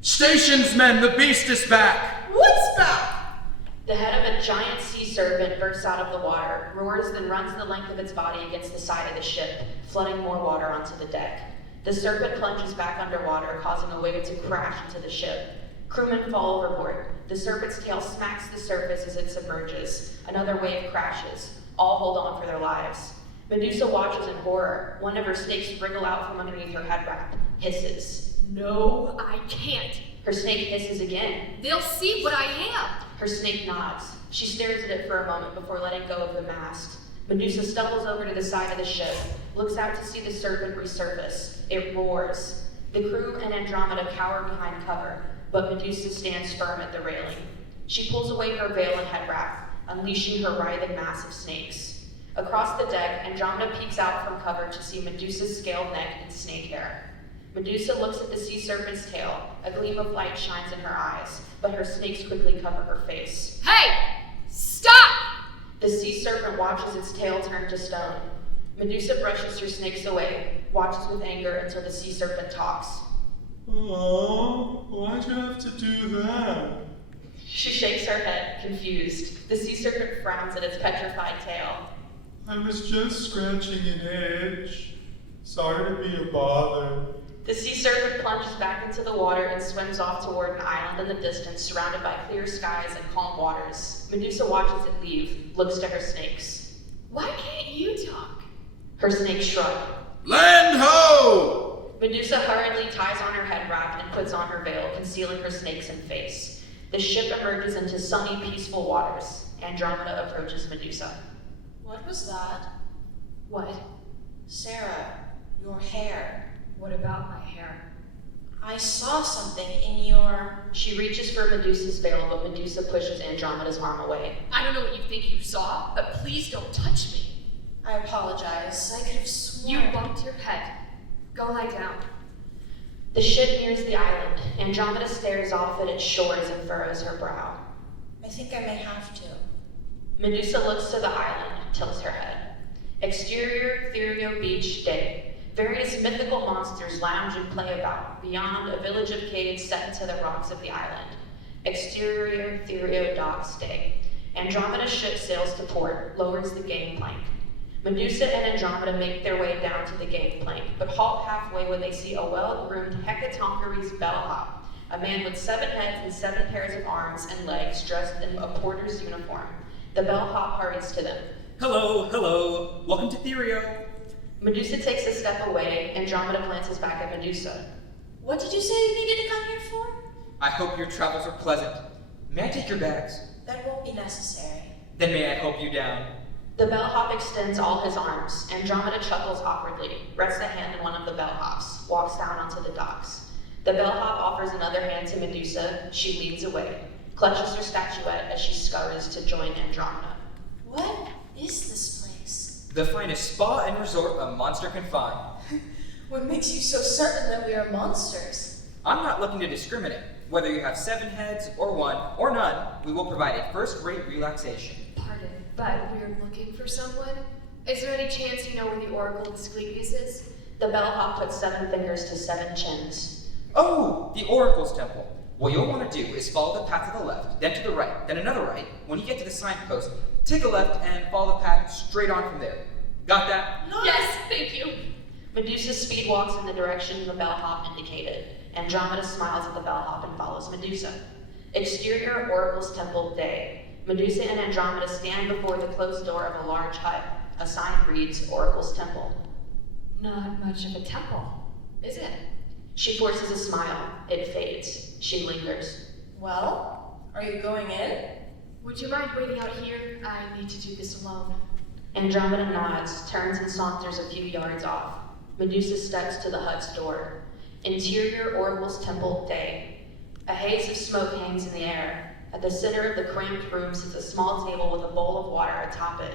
Stations, men! The beast is back! What's back? The head of a giant sea serpent bursts out of the water, roars, then runs the length of its body against the side of the ship, flooding more water onto the deck. The serpent plunges back underwater, causing a wave to crash into the ship. Crewmen fall overboard. The serpent's tail smacks the surface as it submerges. Another wave crashes. All hold on for their lives. Medusa watches in horror. One of her snakes wriggle out from underneath her head wrap, hisses. No, I can't. Her snake hisses again. They'll see what I am. Her snake nods. She stares at it for a moment before letting go of the mast. Medusa stumbles over to the side of the ship, looks out to see the serpent resurface. It roars. The crew and Andromeda cower behind cover, but Medusa stands firm at the railing. She pulls away her veil and head wrap, unleashing her writhing mass of snakes. Across the deck, Andromeda peeks out from cover to see Medusa's scaled neck and snake hair. Medusa looks at the sea serpent's tail. A gleam of light shines in her eyes, but her snakes quickly cover her face. Hey! Stop! The sea serpent watches its tail turn to stone. Medusa brushes her snakes away, watches with anger until the sea serpent talks. Oh, why'd you have to do that? She shakes her head, confused. The sea serpent frowns at its petrified tail. I was just scratching an itch. Sorry to be a bother. The sea serpent plunges back into the water and swims off toward an island in the distance surrounded by clear skies and calm waters. Medusa watches it leave, looks to her snakes. Why can't you talk? Her snakes shrug. Land ho! Medusa hurriedly ties on her head wrap and puts on her veil, concealing her snakes and face. The ship emerges into sunny, peaceful waters. Andromeda approaches Medusa. What was that? What? Sarah, your hair. What about my hair? I saw something in your... She reaches for Medusa's veil, but Medusa pushes Andromeda's arm away. I don't know what you think you saw, but please don't touch me. I apologize. I could have sworn... You bumped your head. Go lie down. The ship nears the island. Andromeda stares off at its shores and furrows her brow. I think I may have to. Medusa looks to the island, tilts her head. Exterior Therio Beach day. Various mythical monsters lounge and play about, beyond a village of caves set into the rocks of the island. Exterior Therio Docks day. Andromeda's ship sails to port, lowers the gangplank. Medusa and Andromeda make their way down to the gangplank, but halt halfway when they see a well-groomed Hecatoncheires bellhop, a man with 7 heads and 7 pairs of arms and legs dressed in a porter's uniform. The bellhop hurries to them. Hello, hello. Welcome to Therio. Medusa takes a step away. Andromeda glances back at Medusa. What did you say you needed to come here for? I hope your travels are pleasant. May I take your bags? That won't be necessary. Then may I help you down? The bellhop extends all his arms. Andromeda chuckles awkwardly, rests a hand in one of the bellhops, walks down onto the docks. The bellhop offers another hand to Medusa. She leads away, clutches her statuette as she scurries to join Andromeda. What is this place? The finest spa and resort a monster can find. What makes you so certain that we are monsters? I'm not looking to discriminate. Whether you have 7 heads, or 1, or none, we will provide a first-rate relaxation. Pardon, but we're looking for someone? Is there any chance you know where the Oracle of Asclepius is? The bellhop puts 7 fingers to 7 chins. Oh, the Oracle's Temple. What you'll want to do is follow the path to the left, then to the right, then another right. When you get to the signpost, take a left and follow the path straight on from there. Got that? No. Yes, thank you. Medusa speed walks in the direction the bellhop indicated. Andromeda smiles at the bellhop and follows Medusa. Exterior Oracle's Temple day. Medusa and Andromeda stand before the closed door of a large hut. A sign reads, Oracle's Temple. Not much of a temple, is it? She forces a smile. It fades. She lingers. Well, are you going in? Would you mind waiting out here? I need to do this alone. Andromeda nods, turns and saunters a few yards off. Medusa steps to the hut's door. Interior Oracle's Temple day. A haze of smoke hangs in the air. At the center of the cramped room sits a small table with a bowl of water atop it.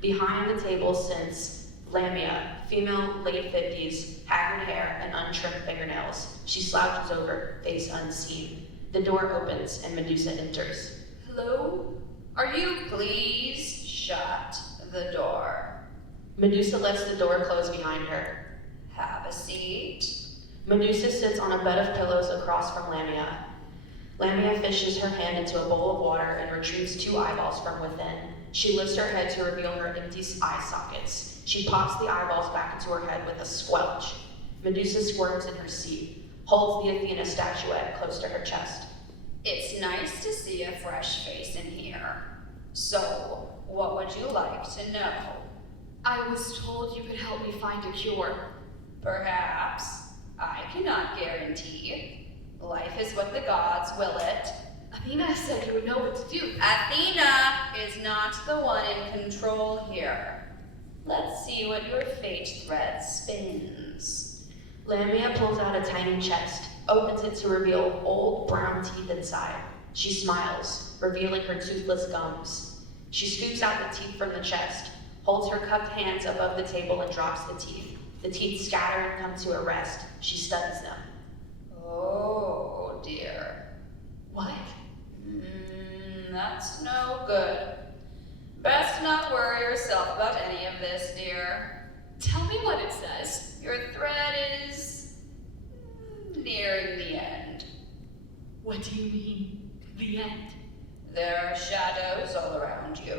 Behind the table sits Lamia, female, late 50s, haggard hair and untrimmed fingernails. She slouches over, face unseen. The door opens and Medusa enters. Hello? Are you please shut the door? Medusa lets the door close behind her. Have a seat. Medusa sits on a bed of pillows across from Lamia. Lamia fishes her hand into a bowl of water and retrieves 2 eyeballs from within. She lifts her head to reveal her empty eye sockets. She pops the eyeballs back into her head with a squelch. Medusa squirms in her seat, holds the Athena statuette close to her chest. It's nice to see a fresh face in here. So, what would you like to know? I was told you could help me find a cure. Perhaps. I cannot guarantee. Life is what the gods will it. Athena said you would know what to do. Athena is not the one in control here. Let's see what your fate thread spins. Lamia pulls out a tiny chest, opens it to reveal old brown teeth inside. She smiles, revealing her toothless gums. She scoops out the teeth from the chest, holds her cupped hands above the table and drops the teeth. The teeth scatter and come to a rest. She studies them. Oh, dear. What? That's no good. Best not worry yourself about any of this, dear. Tell me what it says. Your thread is nearing the end. What do you mean, the end? There are shadows all around you.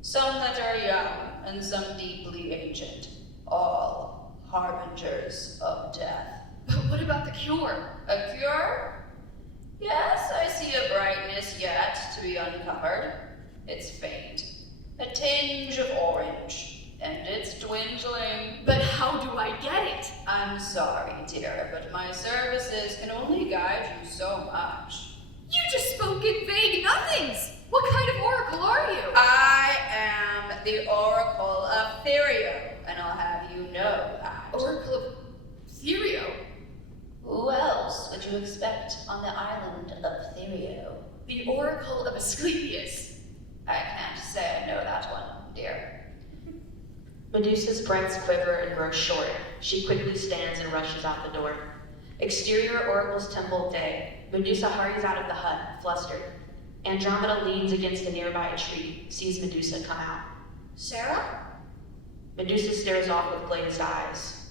Some that are young and some deeply ancient. All harbingers of death. But what about the cure? A cure? Yes, I see a brightness yet to be uncovered. It's faint. A tinge of orange. And it's dwindling. But how do I get it? I'm sorry, dear, but my services can only guide you so much. You just spoke in vague nothings! What kind of oracle are you? I am the Oracle of Therio, and I'll have you know that. Oracle of Therio? Who else would you expect on the island of Therio? The Oracle of Asclepius. I can't say I know that one, dear. Medusa's breaths quiver and grow short. She quickly stands and rushes out the door. Exterior Oracle's Temple day. Medusa hurries out of the hut, flustered. Andromeda leans against a nearby tree, sees Medusa come out. Sarah? Medusa stares off with glazed eyes.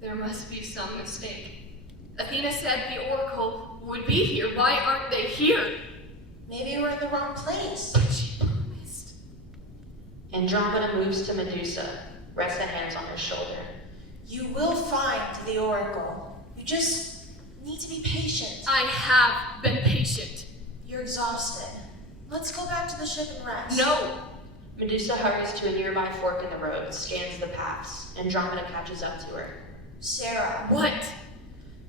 There must be some mistake. Athena said the Oracle would be here. Why aren't they here? Maybe we're in the wrong place. But she promised. Andromeda moves to Medusa, rests her hands on her shoulder. You will find the Oracle. You just need to be patient. I have been patient. You're exhausted. Let's go back to the ship and rest. No! Medusa hurries to a nearby fork in the road, scans the paths. Andromeda catches up to her. Sarah. What?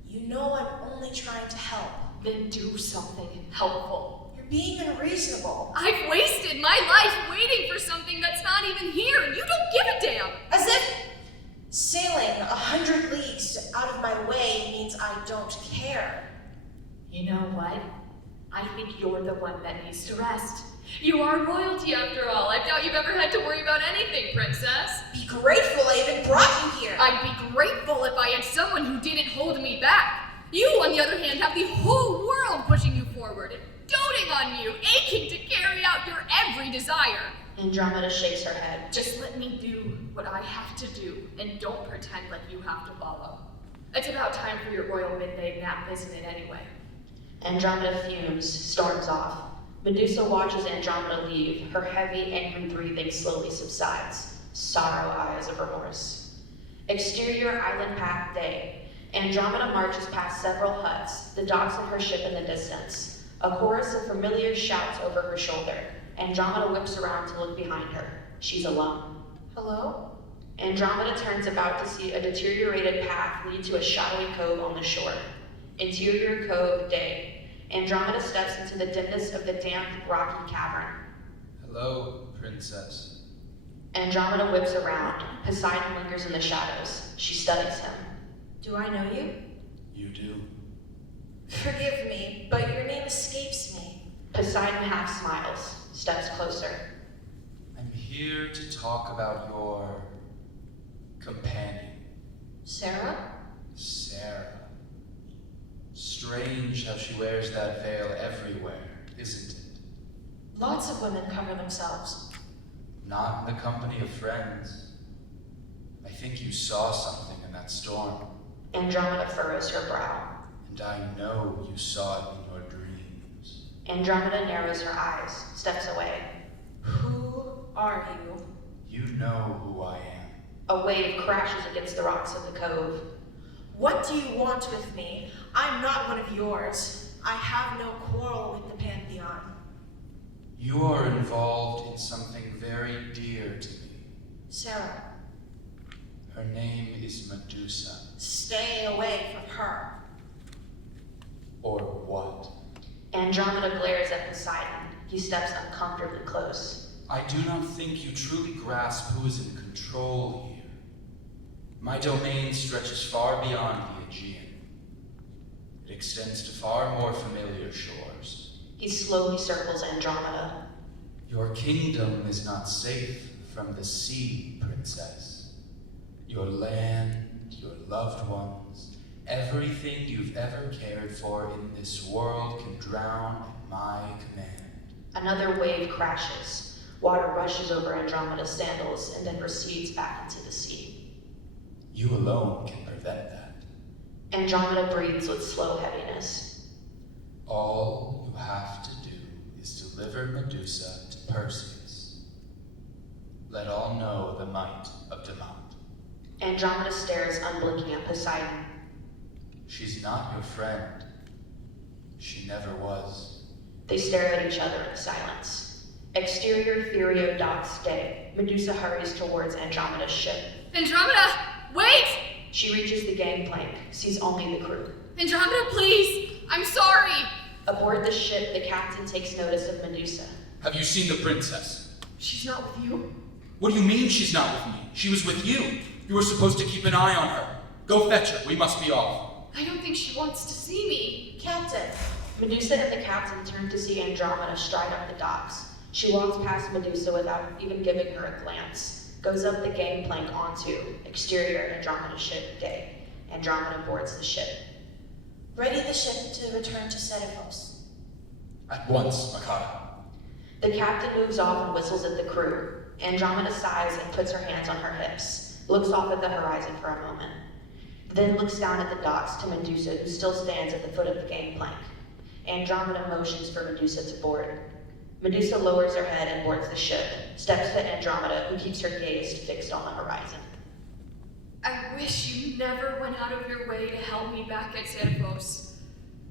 You know I'm only trying to help. Then do something helpful. You're being unreasonable. I've wasted my life waiting for something that's not even here, and you don't give a damn! As if sailing 100 leagues out of my way means I don't care. You know what? I think you're the one that needs to rest. You are royalty after all. I doubt you've ever had to worry about anything, princess. Be grateful I even brought you here. I'd be grateful if I had someone who didn't hold me back. You, on the other hand, have the whole world pushing you forward, doting on you, aching to carry out your every desire. Andromeda shakes her head. Just let me do what I have to do, and don't pretend like you have to follow. It's about time for your royal midday nap, isn't it, anyway? Andromeda fumes, storms off. Medusa watches Andromeda leave. Her heavy, angry breathing slowly subsides. Sorrow eyes of remorse. Exterior island-packed day. Andromeda marches past several huts, the docks of her ship in the distance. A chorus of familiar shouts over her shoulder. Andromeda whips around to look behind her. She's alone. Hello? Andromeda turns about to see a deteriorated path lead to a shadowy cove on the shore. Interior cove, day. Andromeda steps into the dimness of the damp, rocky cavern. Hello, princess. Andromeda whips around. Poseidon lingers in the shadows. She studies him. Do I know you? You do. Forgive me, but your name escapes me. Poseidon half smiles, steps closer. I'm here to talk about your companion, Sarah? Sarah. Strange how she wears that veil everywhere, isn't it? Lots of women cover themselves. Not in the company of friends. I think you saw something in that storm. Andromeda furrows her brow. And I know you saw it in your dreams. Andromeda narrows her eyes, steps away. Who are you? You know who I am. A wave crashes against the rocks of the cove. What do you want with me? I'm not one of yours. I have no quarrel with the Pantheon. You are involved in something very dear to me. Sarah. Her name is Medusa. Stay away from her. Or what? Andromeda glares at Poseidon. He steps uncomfortably close. I do not think you truly grasp who is in control here. My domain stretches far beyond the Aegean. It extends to far more familiar shores. He slowly circles Andromeda. Your kingdom is not safe from the sea, princess. Your land, your loved ones, everything you've ever cared for in this world can drown at my command. Another wave crashes. Water rushes over Andromeda's sandals and then recedes back into the sea. You alone can prevent that. Andromeda breathes with slow heaviness. All you have to do is deliver Medusa to Perseus. Let all know the might of Demont. Andromeda stares unblinking at Poseidon. She's not your friend. She never was. They stare at each other in silence. Exterior Furio docks day. Medusa hurries towards Andromeda's ship. Andromeda, wait! She reaches the gangplank, sees only the crew. Andromeda, please! I'm sorry! Aboard the ship, the captain takes notice of Medusa. Have you seen the princess? She's not with you? What do you mean she's not with me? She was with you. You were supposed to keep an eye on her. Go fetch her. We must be off. I don't think she wants to see me. Captain. Medusa and the captain turn to see Andromeda stride up the docks. She walks past Medusa without even giving her a glance, goes up the gangplank onto exterior Andromeda ship day. Andromeda boards the ship. Ready the ship to return to Petipas. At once, Mikado. The captain moves off and whistles at the crew. Andromeda sighs and puts her hands on her hips, looks off at the horizon for a moment, then looks down at the docks to Medusa, who still stands at the foot of the gangplank. Andromeda motions for Medusa to board. Medusa lowers her head and boards the ship, steps to Andromeda, who keeps her gaze fixed on the horizon. I wish you never went out of your way to help me back at Santos.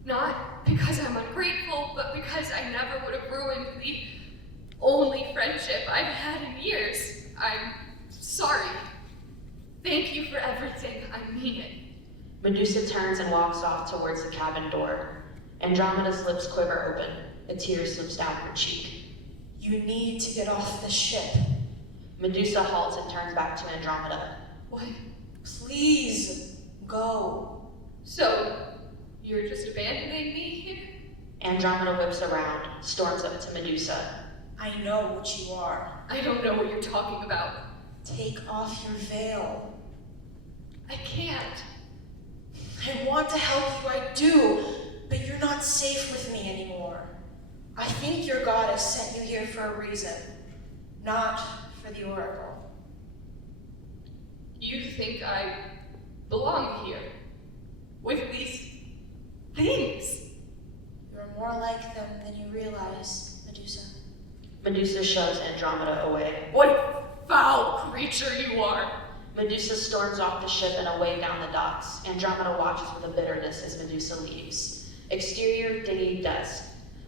Not because I'm ungrateful, but because I never would have ruined the only friendship I've had in years. I'm sorry. Thank you for everything. I mean it. Medusa turns and walks off towards the cabin door. Andromeda's lips quiver open. A tear slips down her cheek. You need to get off the ship. Medusa halts and turns back to Andromeda. What? Please, go. So, you're just abandoning me here? Andromeda whips around, storms up to Medusa. I know what you are. I don't know what you're talking about. Take off your veil. I can't. I want to help you, I do, but you're not safe with me anymore. I think your goddess sent you here for a reason, not for the oracle. You think I belong here? With these things? You're more like them than you realize, Medusa. Medusa shoves Andromeda away. What foul creature you are! Medusa storms off the ship and away down the docks. Andromeda watches with a bitterness as Medusa leaves. Exterior, dinghy, dusk.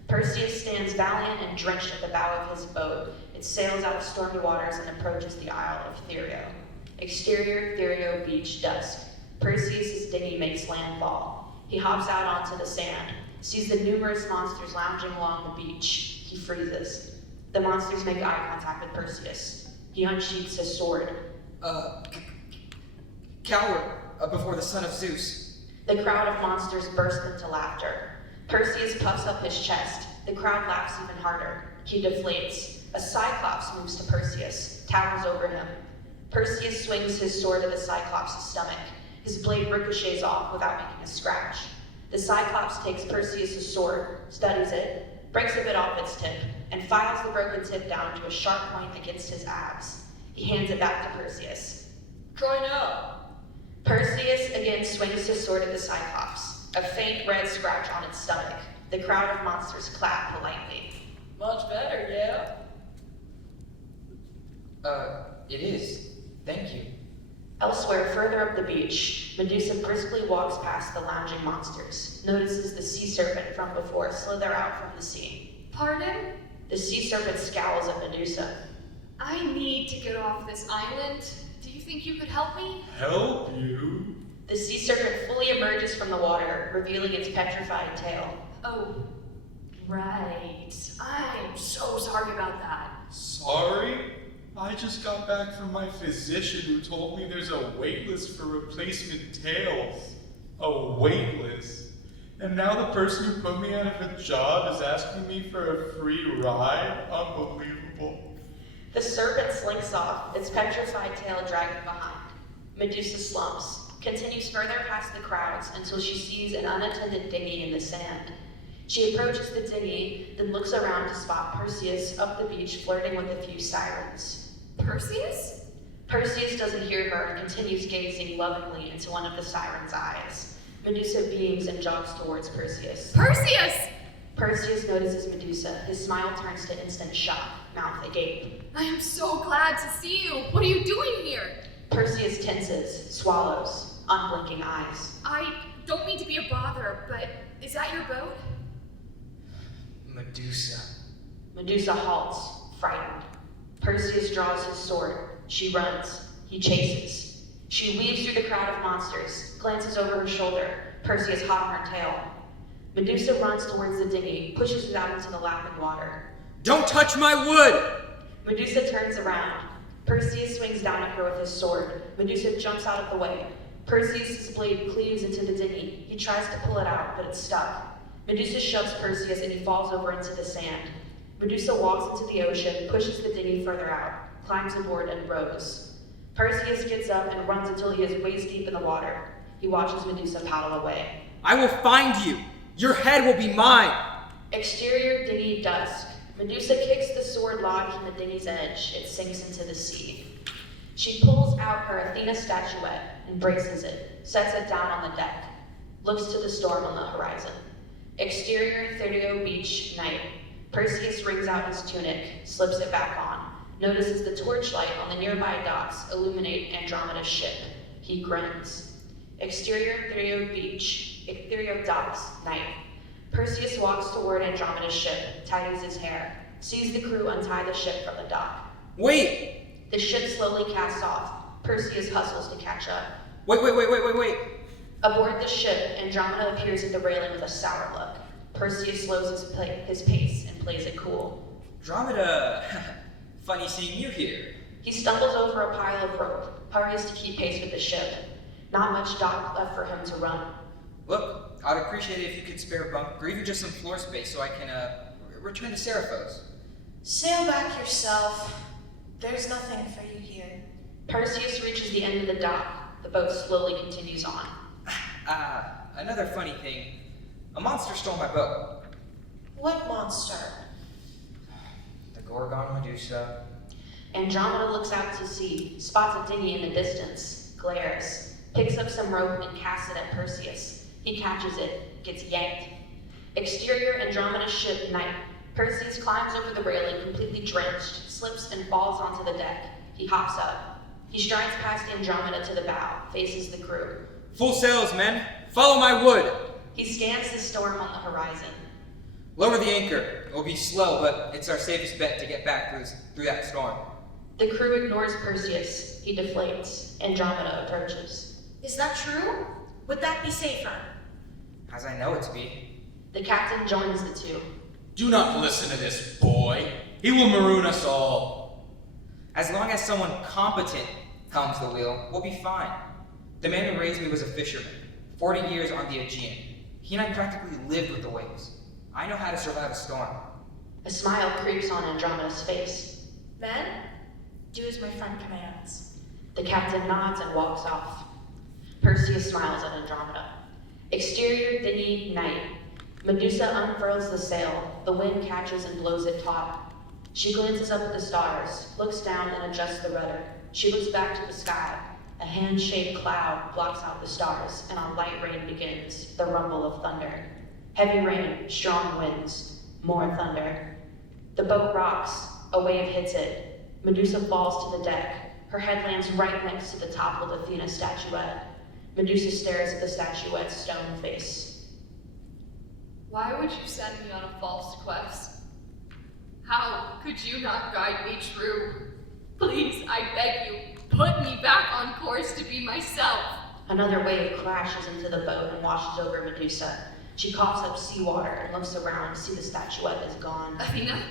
Perseus stands valiant and drenched at the bow of his boat. It sails out of stormy waters and approaches the Isle of Therio. Exterior, Therio beach, dusk. Perseus' dinghy makes landfall. He hops out onto the sand, sees the numerous monsters lounging along the beach. He freezes. The monsters make eye contact with Perseus. He unsheaths his sword. Coward, before the son of Zeus. The crowd of monsters burst into laughter. Perseus puffs up his chest. The crowd laughs even harder. He deflates. A Cyclops moves to Perseus, towers over him. Perseus swings his sword at the Cyclops' stomach. His blade ricochets off without making a scratch. The Cyclops takes Perseus' sword, studies it, breaks a bit off its tip, and files the broken tip down to a sharp point against his abs. He hands it back to Perseus. Try now. Perseus again swings his sword at the Cyclops. A faint red scratch on its stomach. The crowd of monsters clap politely. Much better, yeah? It is. Thank you. Elsewhere, further up the beach, Medusa briskly walks past the lounging monsters, notices the sea serpent from before slither out from the sea. Pardon? The sea serpent scowls at Medusa. I need to get off this island. Do you think you could help me? Help you? The sea serpent fully emerges from the water, revealing its petrified tail. Oh, right. I'm so sorry about that. Sorry? I just got back from my physician who told me there's a wait list for replacement tails. A wait list. And now the person who put me out of a job is asking me for a free ride? Unbelievable. The serpent slinks off, its petrified tail dragging behind. Medusa slumps, continues further past the crowds until she sees an unattended dinghy in the sand. She approaches the dinghy, then looks around to spot Perseus up the beach flirting with a few sirens. Perseus? Perseus doesn't hear her and continues gazing lovingly into one of the sirens' eyes. Medusa beams and jogs towards Perseus. Perseus! Perseus notices Medusa. His smile turns to instant shock, mouth agape. I am so glad to see you. What are you doing here? Perseus tenses, swallows, unblinking eyes. I don't mean to be a bother, but is that your boat? Medusa. Medusa halts, frightened. Perseus draws his sword. She runs. He chases. She weaves through the crowd of monsters, glances over her shoulder. Perseus hot on her tail. Medusa runs towards the dinghy, pushes it out into the lapping water. Don't touch my wood! Medusa turns around. Perseus swings down at her with his sword. Medusa jumps out of the way. Perseus' blade cleaves into the dinghy. He tries to pull it out, but it's stuck. Medusa shoves Perseus and he falls over into the sand. Medusa walks into the ocean, pushes the dinghy further out, climbs aboard and rows. Perseus gets up and runs until he is waist deep in the water. He watches Medusa paddle away. I will find you! Your head will be mine! Exterior dinghy dusk. Medusa kicks the sword lodged in the dinghy's edge. It sinks into the sea. She pulls out her Athena statuette and braces it, sets it down on the deck, looks to the storm on the horizon. Exterior Therio beach, night. Perseus wrings out his tunic, slips it back on, notices the torchlight on the nearby docks illuminate Andromeda's ship. He grins. Exterior Therio beach, Therio docks, night. Perseus walks toward Andromeda's ship, tidies his hair, sees the crew untie the ship from the dock. Wait! The ship slowly casts off. Perseus hustles to catch up. Wait. Aboard the ship, Andromeda appears at the railing with a sour look. Perseus slows his pace and plays it cool. Andromeda, funny seeing you here. He stumbles over a pile of rope, hurries to keep pace with the ship. Not much dock left for him to run. Look, I'd appreciate it if you could spare a bunk, or even just some floor space so I can, return to Seraphos. Sail back yourself. There's nothing for you here. Perseus reaches the end of the dock. The boat slowly continues on. Another funny thing. A monster stole my boat. What monster? The Gorgon Medusa. Andromeda looks out to sea, spots a dinghy in the distance, glares, picks up some rope and casts it at Perseus. He catches it, gets yanked. Exterior Andromeda's ship, Night. Perseus climbs over the railing, completely drenched, slips and falls onto the deck. He hops up. He strides past Andromeda to the bow, faces the crew. Full sails, men! Follow my wood! He scans the storm on the horizon. Lower the anchor. It will be slow, but it's our safest bet to get back through that storm. The crew ignores Perseus. He deflates. Andromeda approaches. Is that true? Would that be safer? As I know it to be. The captain joins the two. Do not listen to this boy. He will maroon us all. As long as someone competent helms the wheel, we'll be fine. The man who raised me was a fisherman, 40 years on the Aegean. He and I practically lived with the waves. I know how to survive a storm. A smile creeps on Andromeda's face. Men, do as my friend commands. The captain nods and walks off. Perseus smiles at Andromeda. Exterior dinghy, Night. Medusa unfurls the sail. The wind catches and blows it taut. She glances up at the stars, looks down and adjusts the rudder. She looks back to the sky. A hand-shaped cloud blocks out the stars, and a light rain begins, the rumble of thunder. Heavy rain, strong winds, more thunder. The boat rocks, a wave hits it. Medusa falls to the deck. Her head lands right next to the toppled Athena statuette. Medusa stares at the statuette's stone face. Why would you send me on a false quest? How could you not guide me true? Please, I beg you, put me back on course to be myself. Another wave crashes into the boat and washes over Medusa. She coughs up seawater and looks around to see the statuette is gone. Athena?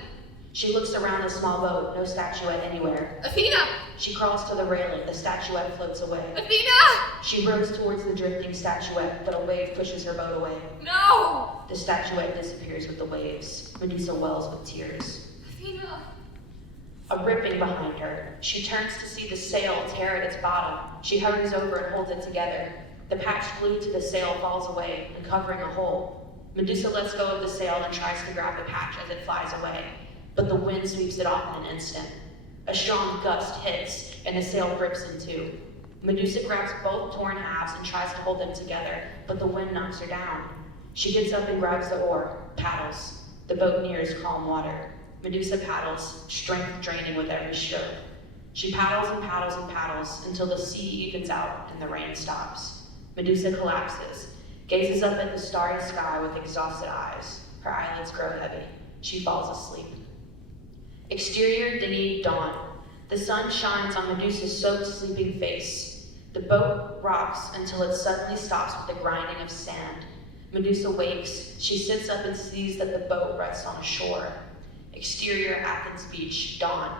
She looks around the small boat, no statuette anywhere. Athena! She crawls to the railing, the statuette floats away. Athena! She rows towards the drifting statuette, but a wave pushes her boat away. No! The statuette disappears with the waves. Medusa wells with tears. Athena! A ripping behind her. She turns to see the sail tear at its bottom. She hurries over and holds it together. The patch glued to the sail falls away, uncovering a hole. Medusa lets go of the sail and tries to grab the patch as it flies away, but the wind sweeps it off in an instant. A strong gust hits, and the sail rips in two. Medusa grabs both torn halves and tries to hold them together, but the wind knocks her down. She gets up and grabs the oar, paddles. The boat nears calm water. Medusa paddles, strength draining with every stroke. She paddles and paddles and paddles until the sea evens out and the rain stops. Medusa collapses, gazes up at the starry sky with exhausted eyes. Her eyelids grow heavy. She falls asleep. Exterior dinghy, dawn. The sun shines on Medusa's soaked, sleeping face. The boat rocks until it suddenly stops with the grinding of sand. Medusa wakes. She sits up and sees that the boat rests on a shore. Exterior Athens beach, dawn.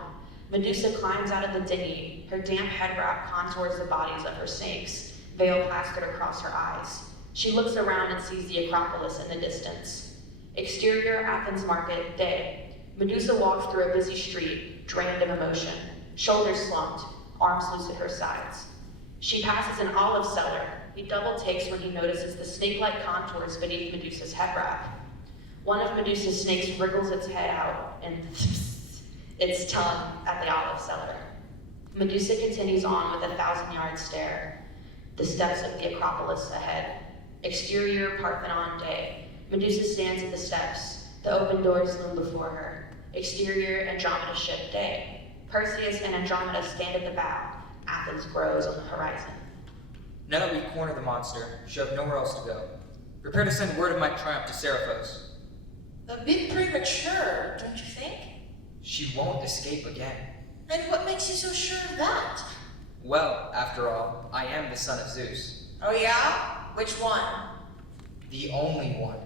Medusa climbs out of the dinghy. Her damp head wrap contours the bodies of her snakes, veil plastered across her eyes. She looks around and sees the Acropolis in the distance. Exterior Athens market, day. Medusa walks through a busy street, drained of emotion, shoulders slumped, arms loose at her sides. She passes an olive seller. He double takes when he notices the snake-like contours beneath Medusa's head wrap. One of Medusa's snakes wriggles its head out and its tongue at the olive seller. Medusa continues on with a 1,000-yard stare. The steps of the Acropolis ahead. Exterior Parthenon, day. Medusa stands at the steps. The open doors loom before her. Exterior Andromeda ship, day. Perseus and Andromeda stand at the bow. Athens grows on the horizon. Now that we've cornered the monster, she'll have nowhere else to go. Prepare to send word of my triumph to Seriphos. A bit premature, don't you think? She won't escape again. And what makes you so sure of that? Well, after all, I am the son of Zeus. Oh yeah? Which one? The only one.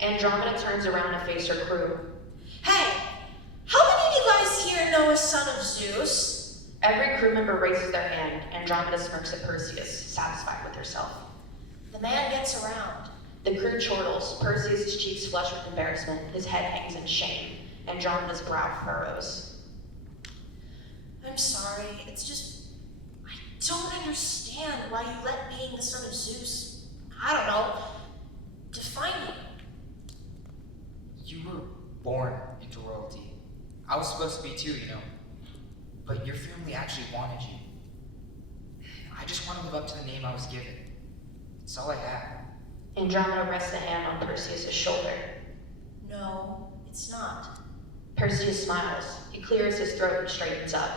Andromeda turns around to face her crew. Hey, how many of you guys here know a son of Zeus? Every crew member raises their hand. Andromeda smirks at Perseus, satisfied with herself. The man gets around. The crew chortles. Perseus' cheeks flush with embarrassment. His head hangs in shame. Andromeda's brow furrows. I'm sorry, it's just... I don't understand why you let being the son of Zeus I don't know, define you. You were born into royalty. I was supposed to be too, you know. But your family actually wanted you. I just want to live up to the name I was given. It's all I have. Andromeda rests a hand on Perseus' shoulder. No, it's not. Perseus smiles. He clears his throat and straightens up.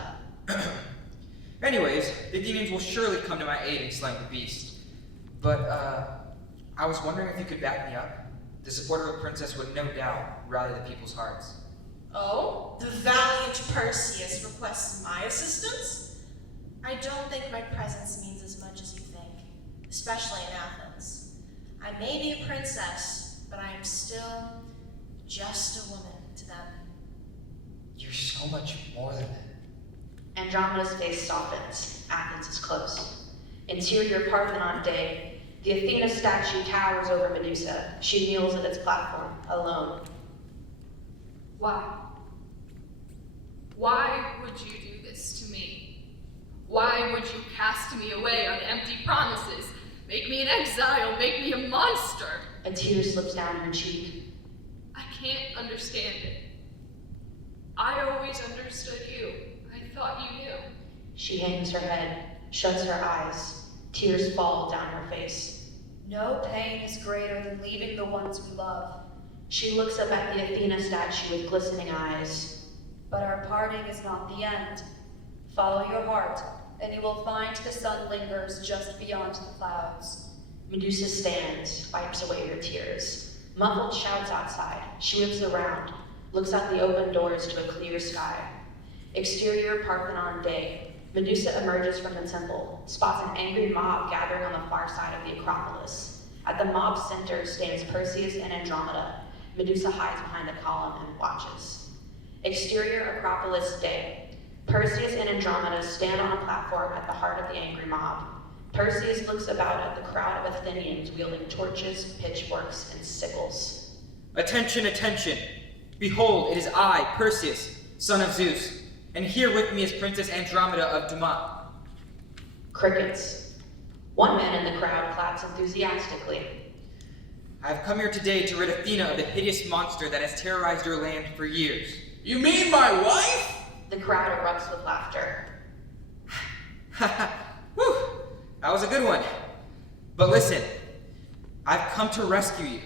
Anyways, the Athenians will surely come to my aid in slaying the beast. But, I was wondering if you could back me up. The support of a princess would no doubt rally the people's hearts. Oh, the valiant Perseus requests my assistance? I don't think my presence means as much as you think, especially in Athens. I may be a princess, but I am still just a woman to them. You're so much more than that. Andromeda's face softens. Athens is close. Interior Parthenon Day. The Athena statue towers over Medusa. She kneels at its platform, alone. Why? Why would you do this to me? Why would you cast me away on empty promises? Make me an exile, make me a monster? A tear slips down her cheek. I can't understand it. I always understood you. I thought you knew. She hangs her head, shuts her eyes. Tears fall down her face. No pain is greater than leaving the ones we love. She looks up at the Athena statue with glistening eyes. But our parting is not the end. Follow your heart, and you will find the sun lingers just beyond the clouds. Medusa stands, wipes away her tears. Muffled shouts outside. She whips around, looks out the open doors to a clear sky. Exterior Parthenon Day. Medusa emerges from the temple, spots an angry mob gathering on the far side of the Acropolis. At the mob's center stands Perseus and Andromeda. Medusa hides behind a column and watches. Exterior Acropolis Day. Perseus and Andromeda stand on a platform at the heart of the angry mob. Perseus looks about at the crowd of Athenians wielding torches, pitchforks, and sickles. Attention, attention! Behold, it is I, Perseus, son of Zeus, and here with me is Princess Andromeda of Duma. Crickets. One man in the crowd claps enthusiastically. I have come here today to rid Athena of the hideous monster that has terrorized your land for years. You mean my wife? The crowd erupts with laughter. Whew, that was a good one. But listen, I've come to rescue you.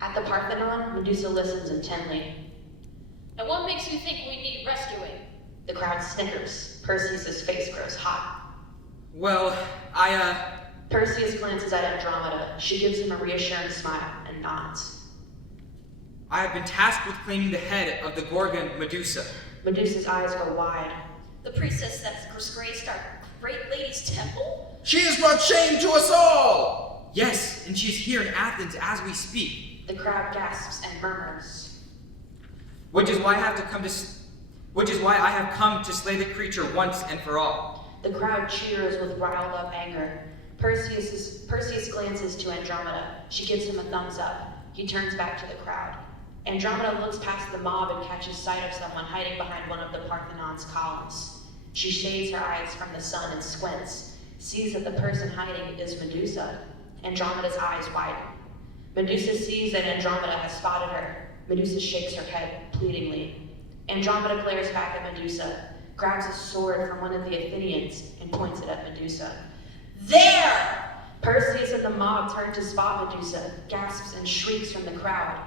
At the Parthenon, Medusa listens intently. And what makes you think we need rescuing? The crowd snickers. Perseus' face grows hot. Well, Perseus glances at Andromeda. She gives him a reassuring smile and nods. I have been tasked with claiming the head of the Gorgon Medusa. Medusa's eyes go wide. The priestess that's disgraced our great lady's temple? She has brought shame to us all! Yes, and she's here in Athens as we speak. The crowd gasps and murmurs. Which is why I have come to slay the creature once and for all. The crowd cheers with riled up anger. Perseus glances to Andromeda. She gives him a thumbs up. He turns back to the crowd. Andromeda looks past the mob and catches sight of someone hiding behind one of the Parthenon's columns. She shades her eyes from the sun and squints, sees that the person hiding is Medusa. Andromeda's eyes widen. Medusa sees that Andromeda has spotted her. Medusa shakes her head pleadingly. Andromeda glares back at Medusa, grabs a sword from one of the Athenians, and points it at Medusa. There! Perseus and the mob turn to spot Medusa, gasps and shrieks from the crowd.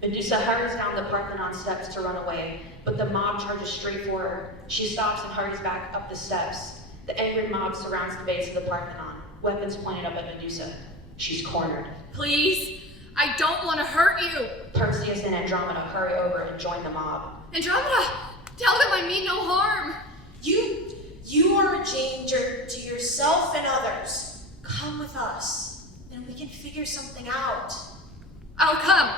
Medusa hurries down the Parthenon steps to run away, but the mob charges straight for her. She stops and hurries back up the steps. The angry mob surrounds the base of the Parthenon, weapons pointed up at Medusa. She's cornered. Please, I don't want to hurt you. Perseus and Andromeda hurry over and join the mob. Andromeda, tell them I mean no harm. You are a danger to yourself and others. Come with us, and we can figure something out. I'll come.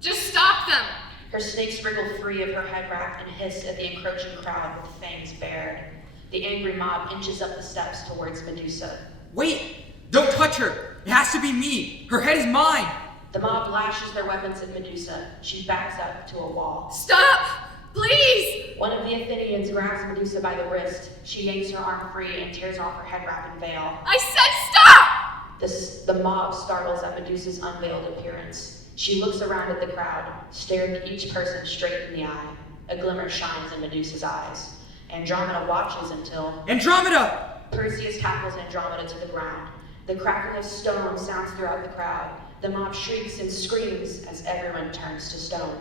Just stop them. Her snakes wriggle free of her head wrap and hiss at the encroaching crowd with fangs bared. The angry mob inches up the steps towards Medusa. Wait! Don't touch her! It has to be me! Her head is mine! The mob lashes their weapons at Medusa. She backs up to a wall. Stop! Please! One of the Athenians grabs Medusa by the wrist. She yanks her arm free and tears off her head wrap and veil. I said stop! The mob startles at Medusa's unveiled appearance. She looks around at the crowd, staring each person straight in the eye. A glimmer shines in Medusa's eyes. Andromeda watches until... Andromeda! Perseus tackles Andromeda to the ground. The cracking of stone sounds throughout the crowd. The mob shrieks and screams as everyone turns to stone.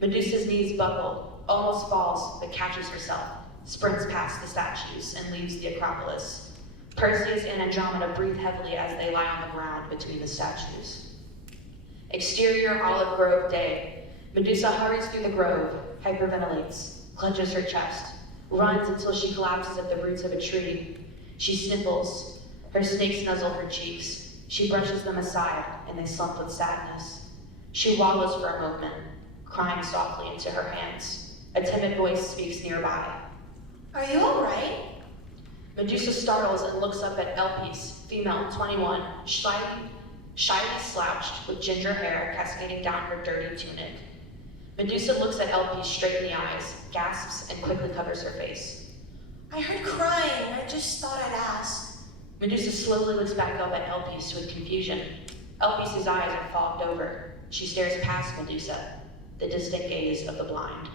Medusa's knees buckle, almost falls, but catches herself, sprints past the statues, and leaves the Acropolis. Perseus and Andromeda breathe heavily as they lie on the ground between the statues. Exterior Olive Grove day. Medusa hurries through the grove, hyperventilates, clutches her chest, runs until she collapses at the roots of a tree. She sniffles. Her snakes nuzzle her cheeks. She brushes them aside, and they slump with sadness. She wallows for a moment, crying softly into her hands. A timid voice speaks nearby. Are you all right? Medusa startles and looks up at Alise, female, 21, shyly slouched with ginger hair cascading down her dirty tunic. Medusa looks at Alise straight in the eyes, gasps, and quickly covers her face. I heard crying. I just thought I'd ask. Medusa slowly looks back up at Alise with confusion. Alpice's eyes are fogged over. She stares past Medusa, the distant gaze of the blind.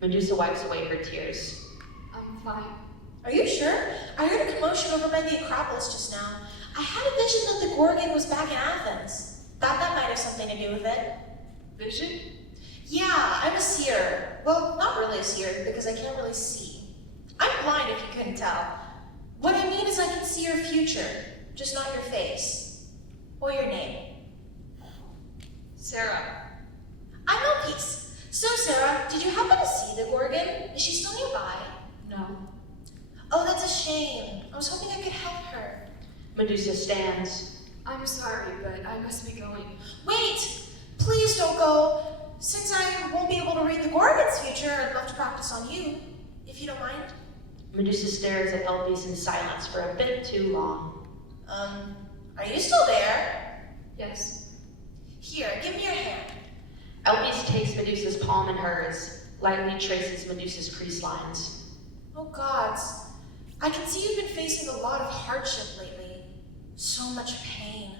Medusa wipes away her tears. I'm fine. Are you sure? I heard a commotion over by the Acropolis just now. I had a vision that the Gorgon was back in Athens. Thought that might have something to do with it. Vision? Yeah, I'm a seer. Well, not really a seer, because I can't really see. I'm blind if you couldn't tell. What I mean is I can see your future, just not your face. Or your name. Sarah. I'm Alise. So, Sarah, did you happen to see the Gorgon? Is she still nearby? No. Oh, that's a shame. I was hoping I could help her. Medusa stands. I'm sorry, but I must be going. Wait! Please don't go. Since I won't be able to read the Gorgon's future, I'd love to practice on you, if you don't mind. Medusa stares at Alise in silence for a bit too long. Are you still there? Yes. Here, give me your hand. Alise takes Medusa's palm in hers, lightly traces Medusa's crease lines. Oh gods, I can see you've been facing a lot of hardship lately. So much pain.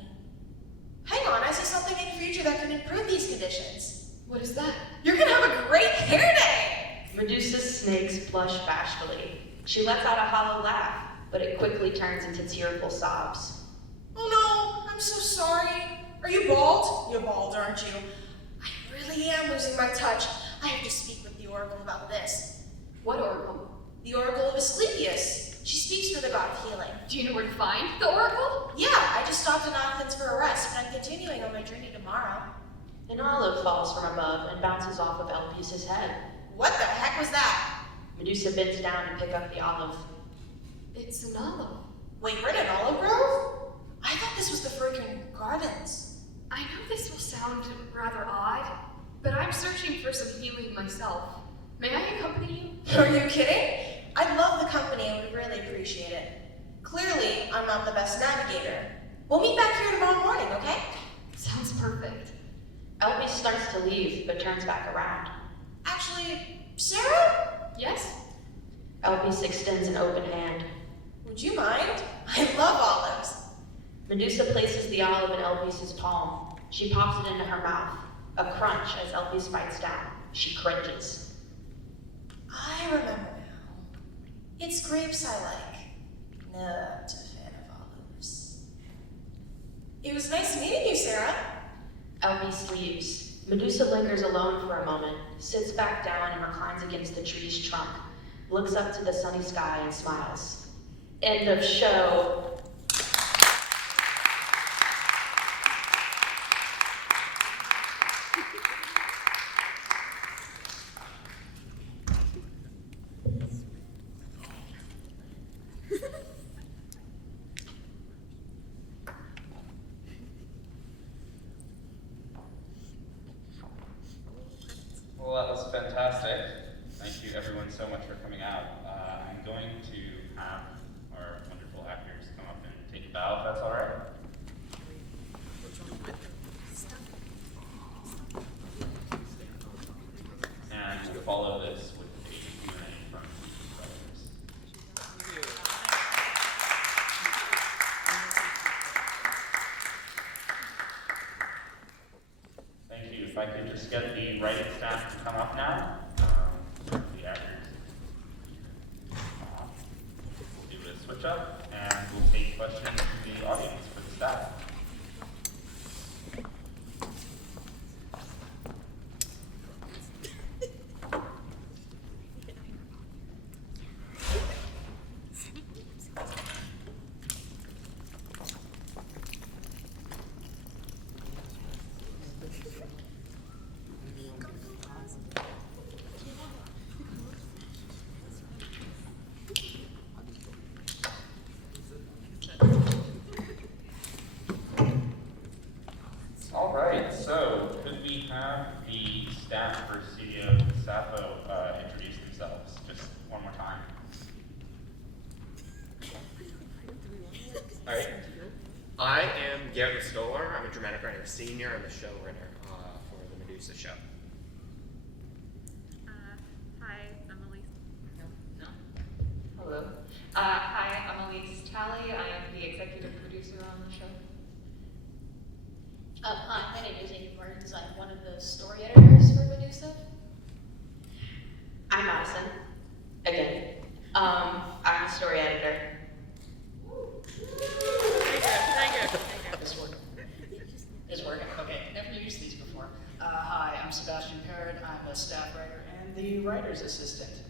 Hang on, I see something in your future that can improve these conditions. What is that? You're gonna have a great hair day! Medusa's snakes blush bashfully. She lets out a hollow laugh, but it quickly turns into tearful sobs. Oh no, I'm so sorry. Are you bald? You're bald, aren't you? I really am losing my touch. I have to speak with the Oracle about this. What oracle? The Oracle of Asclepius. She speaks for the god of healing. Do you know where to find the oracle? Yeah, I just stopped in Athens for a rest, and I'm continuing on my journey tomorrow. An olive falls from above and bounces off of Alpice's head. What the heck was that? Medusa bends down to pick up the olive. It's an olive. Wait, we're in an olive grove? I thought this was the freaking gardens. I know this will sound rather odd, but I'm searching for some healing myself. May I accompany you? Are you kidding? I'd love the company and would really appreciate it. Clearly, I'm not the best navigator. We'll meet back here tomorrow morning, okay? Sounds perfect. Alise starts to leave, but turns back around. Actually, Sarah? Yes? Alise extends an open hand. Would you mind? I love olives. Medusa places the olive in Alpice's palm. She pops it into her mouth. A crunch as Alise bites down. She cringes. I remember now. It's grapes I like. Not a fan of olives. It was nice meeting you, Sarah. Alise leaves. Medusa lingers alone for a moment, sits back down and reclines against the tree's trunk, looks up to the sunny sky and smiles. End of show. Well, that was fantastic. Thank you everyone so much for coming out. I'm going to have our wonderful actors come up and take a bow, if that's all right. And we'll follow this with a Q&A from the brothers. I could just get the writing staff to come up now. The actors. We'll do a switch up, and we'll take questions from the audience for the staff. So, could we have the staff for Studio Sappho introduce themselves just one more time? All right. I am Garrett Mistoler. I'm a dramatic writer senior. I'm a showrunner for the Medusa show. Hi, I'm Alise. No. Hello. Hi, I'm Alise Talley. I am the executive producer on the show. Hi, my name is Aimee. I'm one of the story editors for Medusa. I'm Matison. Again. I'm a story editor. Is working? Okay, never used these before. Hi, I'm Sebastian Parrott. I'm a staff writer and the writer's assistant.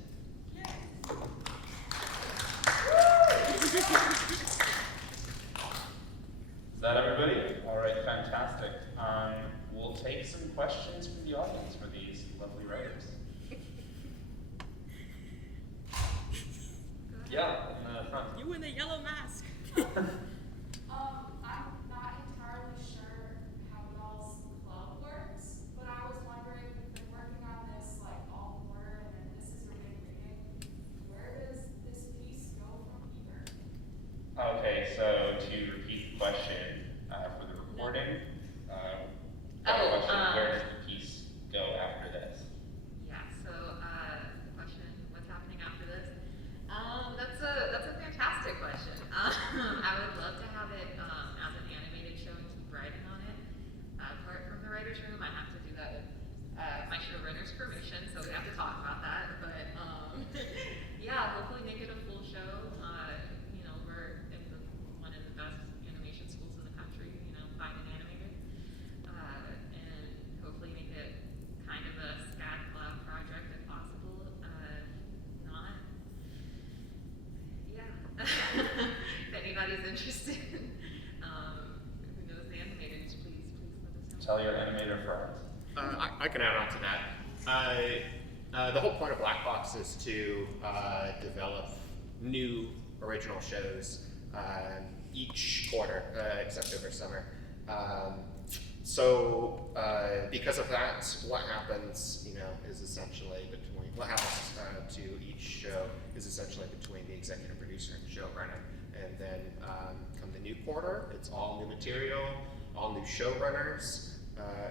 Is that everybody? All right, fantastic. We'll take some questions from the audience for these lovely writers. Yeah, in the front. You in the yellow mask. I'm not entirely sure how y'all's club works, but I was wondering if you've been working on this like all quarter and then this is your big reading, where does this piece go from here? Okay, so to repeat the question for the recording, where does the piece go after this? Yeah, so the question, what's happening after this? That's a fantastic question. I would love to have it as an animated show and keep writing on it. Apart from the writer's room, I have to do that with my showrunner's permission, so we have to talk about that. But yeah, hopefully make it a full show. We're in one of the best animation schools in the country. Find an animator, and hopefully make it kind of a SCAD lab project if possible. Not, yeah. If anybody's interested, who knows the animators, please let us know. Tell your animator friends. I can add on to that. The whole point of Black Box is to develop new original shows each quarter, except over summer. Because of that, what happens, is essentially what happens to each show is essentially between the executive producer and showrunner. And then come the new quarter, it's all new material, all new showrunners,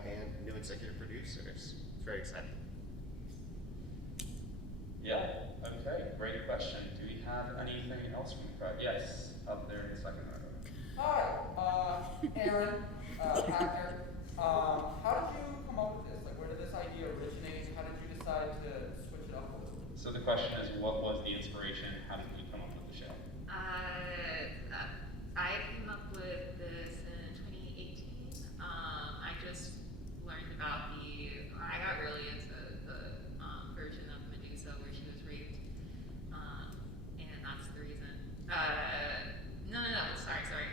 and new executive producers. It's very exciting. Yeah, okay, great question. Do we have anything else from the crowd? Yes, up there in the second row. Hi, Aaron, Hacker. How did you come up with this? Like, where did this idea originate? How did you decide to switch it up a little bit? So the question is, what was the inspiration? How did you come up with the show? I came up with this in 2018. I just learned about I got really into the version of Medusa where she was raped, and that's the reason. Sorry.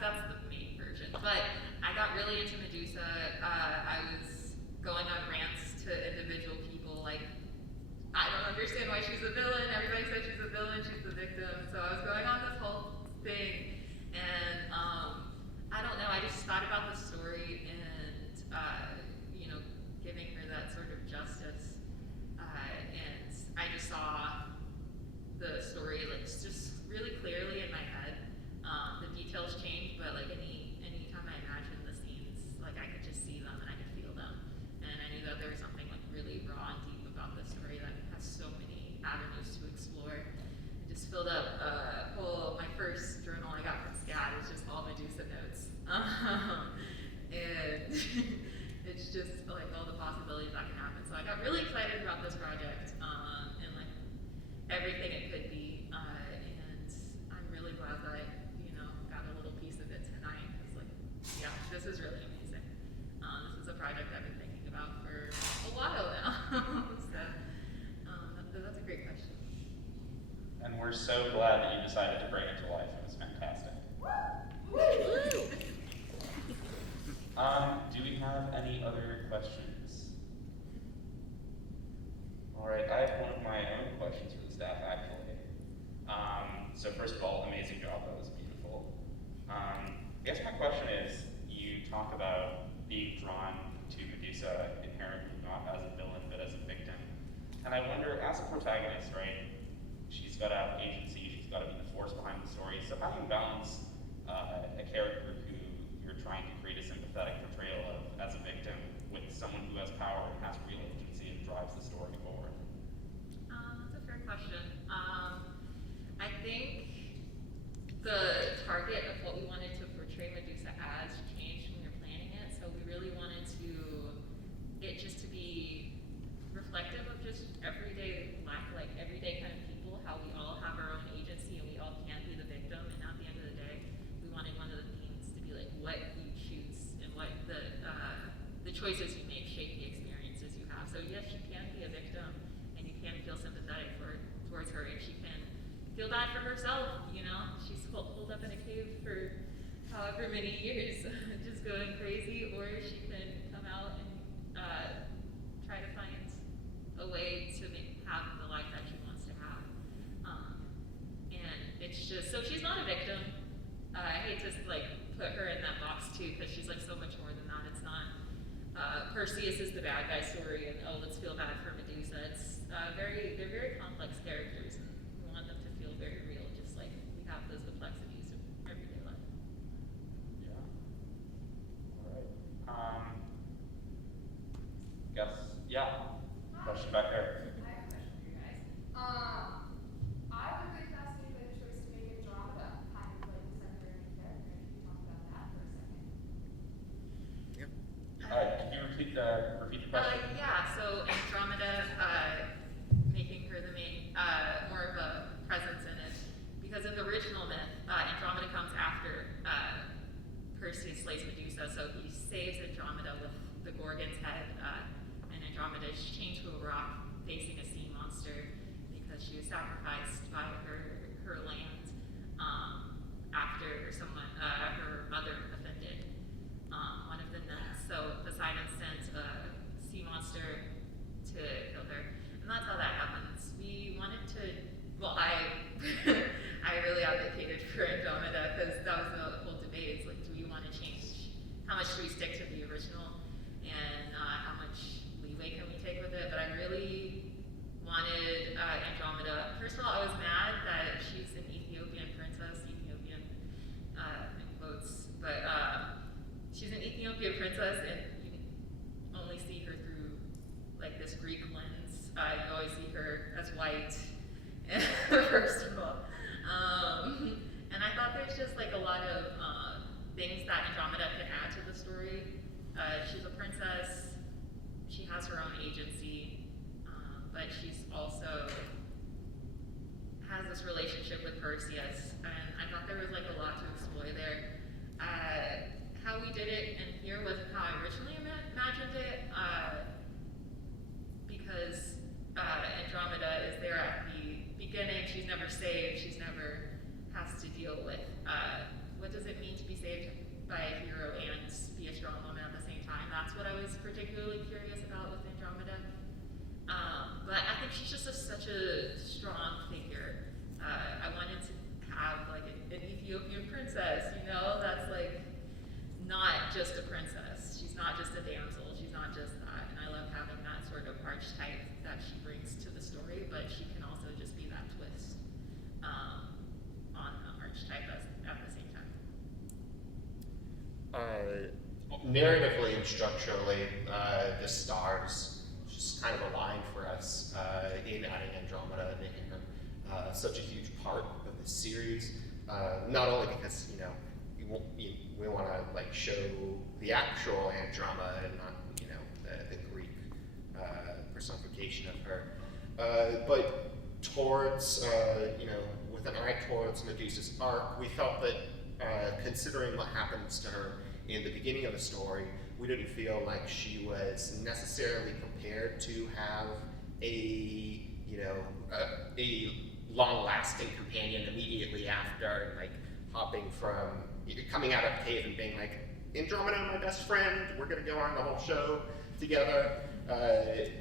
That's the main version. But I got really into Medusa. I was going on rants to individual people like, I don't understand why she's a villain. Everybody says she's a villain. She's the victim. So I was going on this whole thing, and I don't know. I just thought about the story and giving her that sort of justice, and I just saw the story just really clearly in my head. The details changed, but like anytime I imagined the scenes, like I could just see them and I could feel them, and I knew that there was something like really raw and deep about this story that has so many avenues to explore. so glad that you decided to bring it to life. It was fantastic. Do we have any other questions? All right, I have one of my own questions for the staff, actually. So first of all, amazing job, that was beautiful. I guess my question is, you talk about being drawn to Medusa inherently not as a villain, but as a victim. And I wonder, as a protagonist, right, she's got to have agency, she's got to be the force behind the story. So how do you balance a character who you're trying to create a sympathetic portrayal of as a victim with someone who has power and has real agency and drives the story forward? That's a fair question. I think the target of what we wanted to portray Medusa as changed when we were planning it. So we really wanted it just to be reflective of just everyday life, like everyday kind of people, how we all have our own agency and we all can't be the victim. And at the end of the day, we wanted one of the themes to be like what you choose and what the choices you make shape the experiences you have. So yes, she can be a victim and you can feel sympathetic towards her, and she can feel bad for herself, you know? She's holed up in a cave for however many years, just going crazy, or she can come out and try to find a way to have the life that she wants to have. And it's just, so she's not a victim. I hate to like put her in that box too, because she's like so much more than that. It's not, Perseus is the bad guy story and oh, let's feel bad for Medusa. It's they're very complex characters and we want them to feel very real, just like we have those complexities of everyday life. Yeah. All right. Guess, yeah. Question back there. I have a question for you guys. I would be fascinated by the choice to make Andromeda kind of like the secondary character. Can you talk about that for a second? Can you repeat the question? Yeah, so Andromeda, making her the main, more of a presence in it. Because in the original myth, Andromeda comes after Perseus slays Medusa, so he saves Andromeda with the Gorgon's head, and Andromeda is chained to a rock facing a sea monster because she was sacrificed by her land after someone, her mother offended one of the nuns. So Poseidon sent a sea monster to kill her, and that's how that happens. We wanted to, well, I really advocated for Andromeda because that was the whole debate. It's like, do we want to change, how much do we stick to the original, and how much leeway can we take with it? But I really wanted Andromeda. First of all, I was mad that she's an Ethiopian princess, Ethiopian in quotes, but she's an Ethiopian princess and you only see her through like this Greek lens. You always see her as white, first of all. And I thought there's just like a lot of things that Andromeda could add to the story. She's a princess, she has her own agency, but she's also has this relationship with Perseus, and I thought there was like a lot to explore there. How we did it in here wasn't how I originally imagined it, because Andromeda is there at the beginning. She's never saved, she's never has to deal with what does it mean to be saved by a hero and be a strong woman at the same time. That's what I was particularly curious about with Andromeda. But I think she's just such a strong figure. I wanted to have like an Ethiopian princess, you know, that's like not just a princess. She's not just a damsel, she's not just that. And I love having that sort of archetype that she brings to the story, but she can also just be that twist on the archetype at the same time. Narratively and structurally, the stars just kind of aligned for us in adding Andromeda and making her such a huge part of the series. Not only because, you know, we want to like show the actual Andromeda and not, you know, the Greek personification of her, but towards, you know, with an eye towards Medusa's arc, we felt that considering what happens to her in the beginning of the story, we didn't feel like she was necessarily prepared to have a, you know, a long-lasting companion immediately after, like coming out of the cave and being like, Andromeda, my best friend, we're gonna go on the whole show together.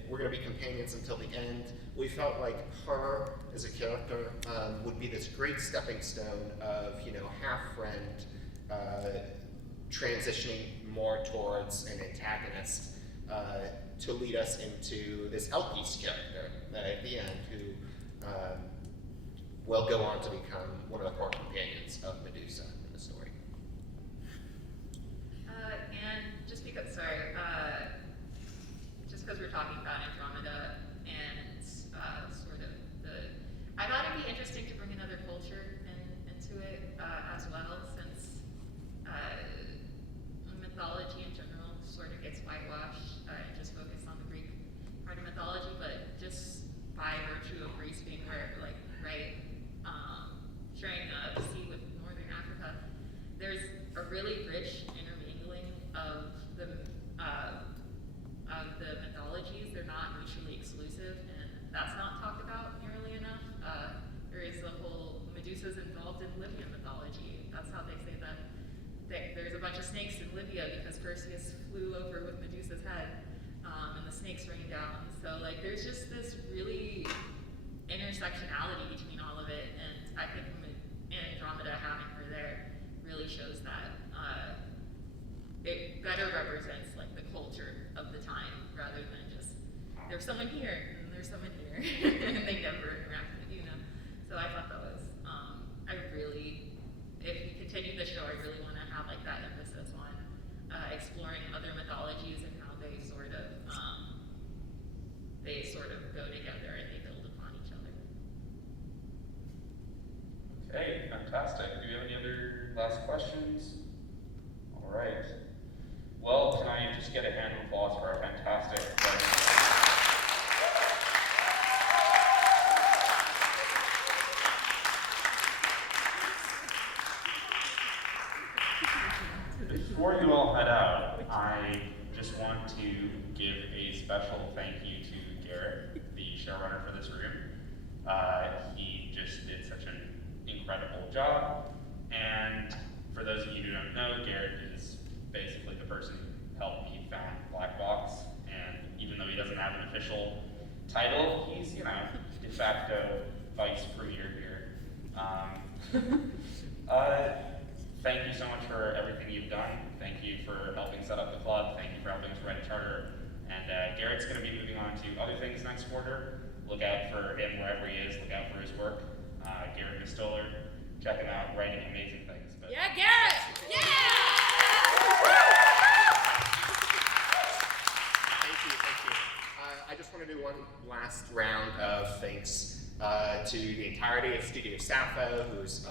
We're gonna be companions until the end. We felt like her as a character would be this great stepping stone of, half friend, transitioning more towards an antagonist to lead us into this Elkies character at the end, who will go on to become one of the core companions of Medusa in the story. And just because we're talking about Andromeda and I thought it'd be interesting to bring another culture into it as well, since mythology in general sort of gets whitewashed and just focused on the Greek part of mythology, but just by virtue of Greece being sharing the sea with Northern Africa, there's a really rich intermingling of the mythologies. They're not mutually exclusive, and that's not talked about nearly enough. There is the whole Medusa's involved in Libyan mythology. That's how they say that there's a bunch of snakes in Libya because Perseus flew over with Medusa's head, and the snakes rained down. So there's just this really intersectionality between all of it, and I think Andromeda, having her there, really shows that it better represents the culture of the time, rather than just there's someone here and there's someone here and they never interact with So I thought that was if we continue the show, I really want to have that emphasis on exploring other mythologies and how they sort of go together and they build upon each other. Okay, fantastic. Do we have any other last questions? All right. Well, can I just get a hand of applause for our fantastic Before you all head out, I just want to give a special thank you to Garrett, the showrunner for this room. He just did such an incredible job, and for those of you who don't know, Garrett is basically the person who helped me found Black Box, and even though he doesn't have an official title, he's, de facto vice premier here. Thank you so much for everything you've done. Thank you for helping set up the club. Thank you for helping us write a charter. And Garrett's going to be moving on to other things next quarter. Look out for him wherever he is. Look out for his work. Garrett Mistoler, check him out, writing amazing things. Yeah, Garrett! Yeah! Thank you. I just want to do one last round of thanks to the entirety of Studio Sappho, who's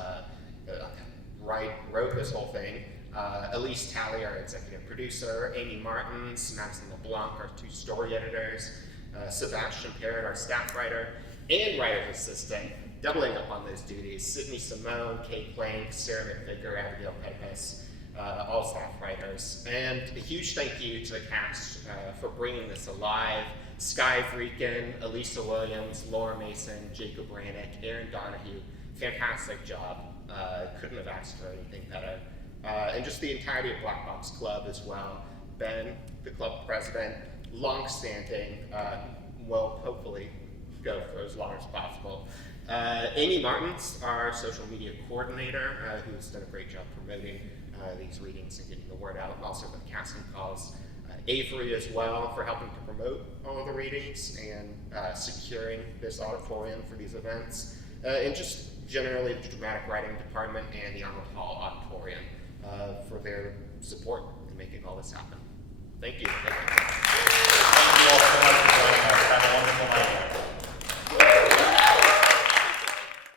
wrote this whole thing. Alise, Talley, our executive producer, Aimee, Martens, Matison, LeBlanc, our 2 story editors, Sebastian, Parrott, our staff writer, and writer's assistant, doubling up on those duties, Sydni, Symone, Klenk, Sarah McVicker, Abigail, Petipas, all staff writers. And a huge thank you to the cast for bringing this alive. Skye Freakin, Alisa Williams, Laura Mason, Jacob Brannick, Aaron Donahue, fantastic job. Couldn't have asked for anything better. And just the entirety of Black Box Club as well. Ben, the club president, long-standing, will hopefully go for as long as possible. Aimee Martens, our social media coordinator, who's done a great job promoting these readings and getting the word out, and also with casting calls. Avery as well for helping to promote all of the readings and securing this auditorium for these events. And just generally the dramatic writing department and the Arnold Hall Auditorium for their support in making all this happen. Thank you.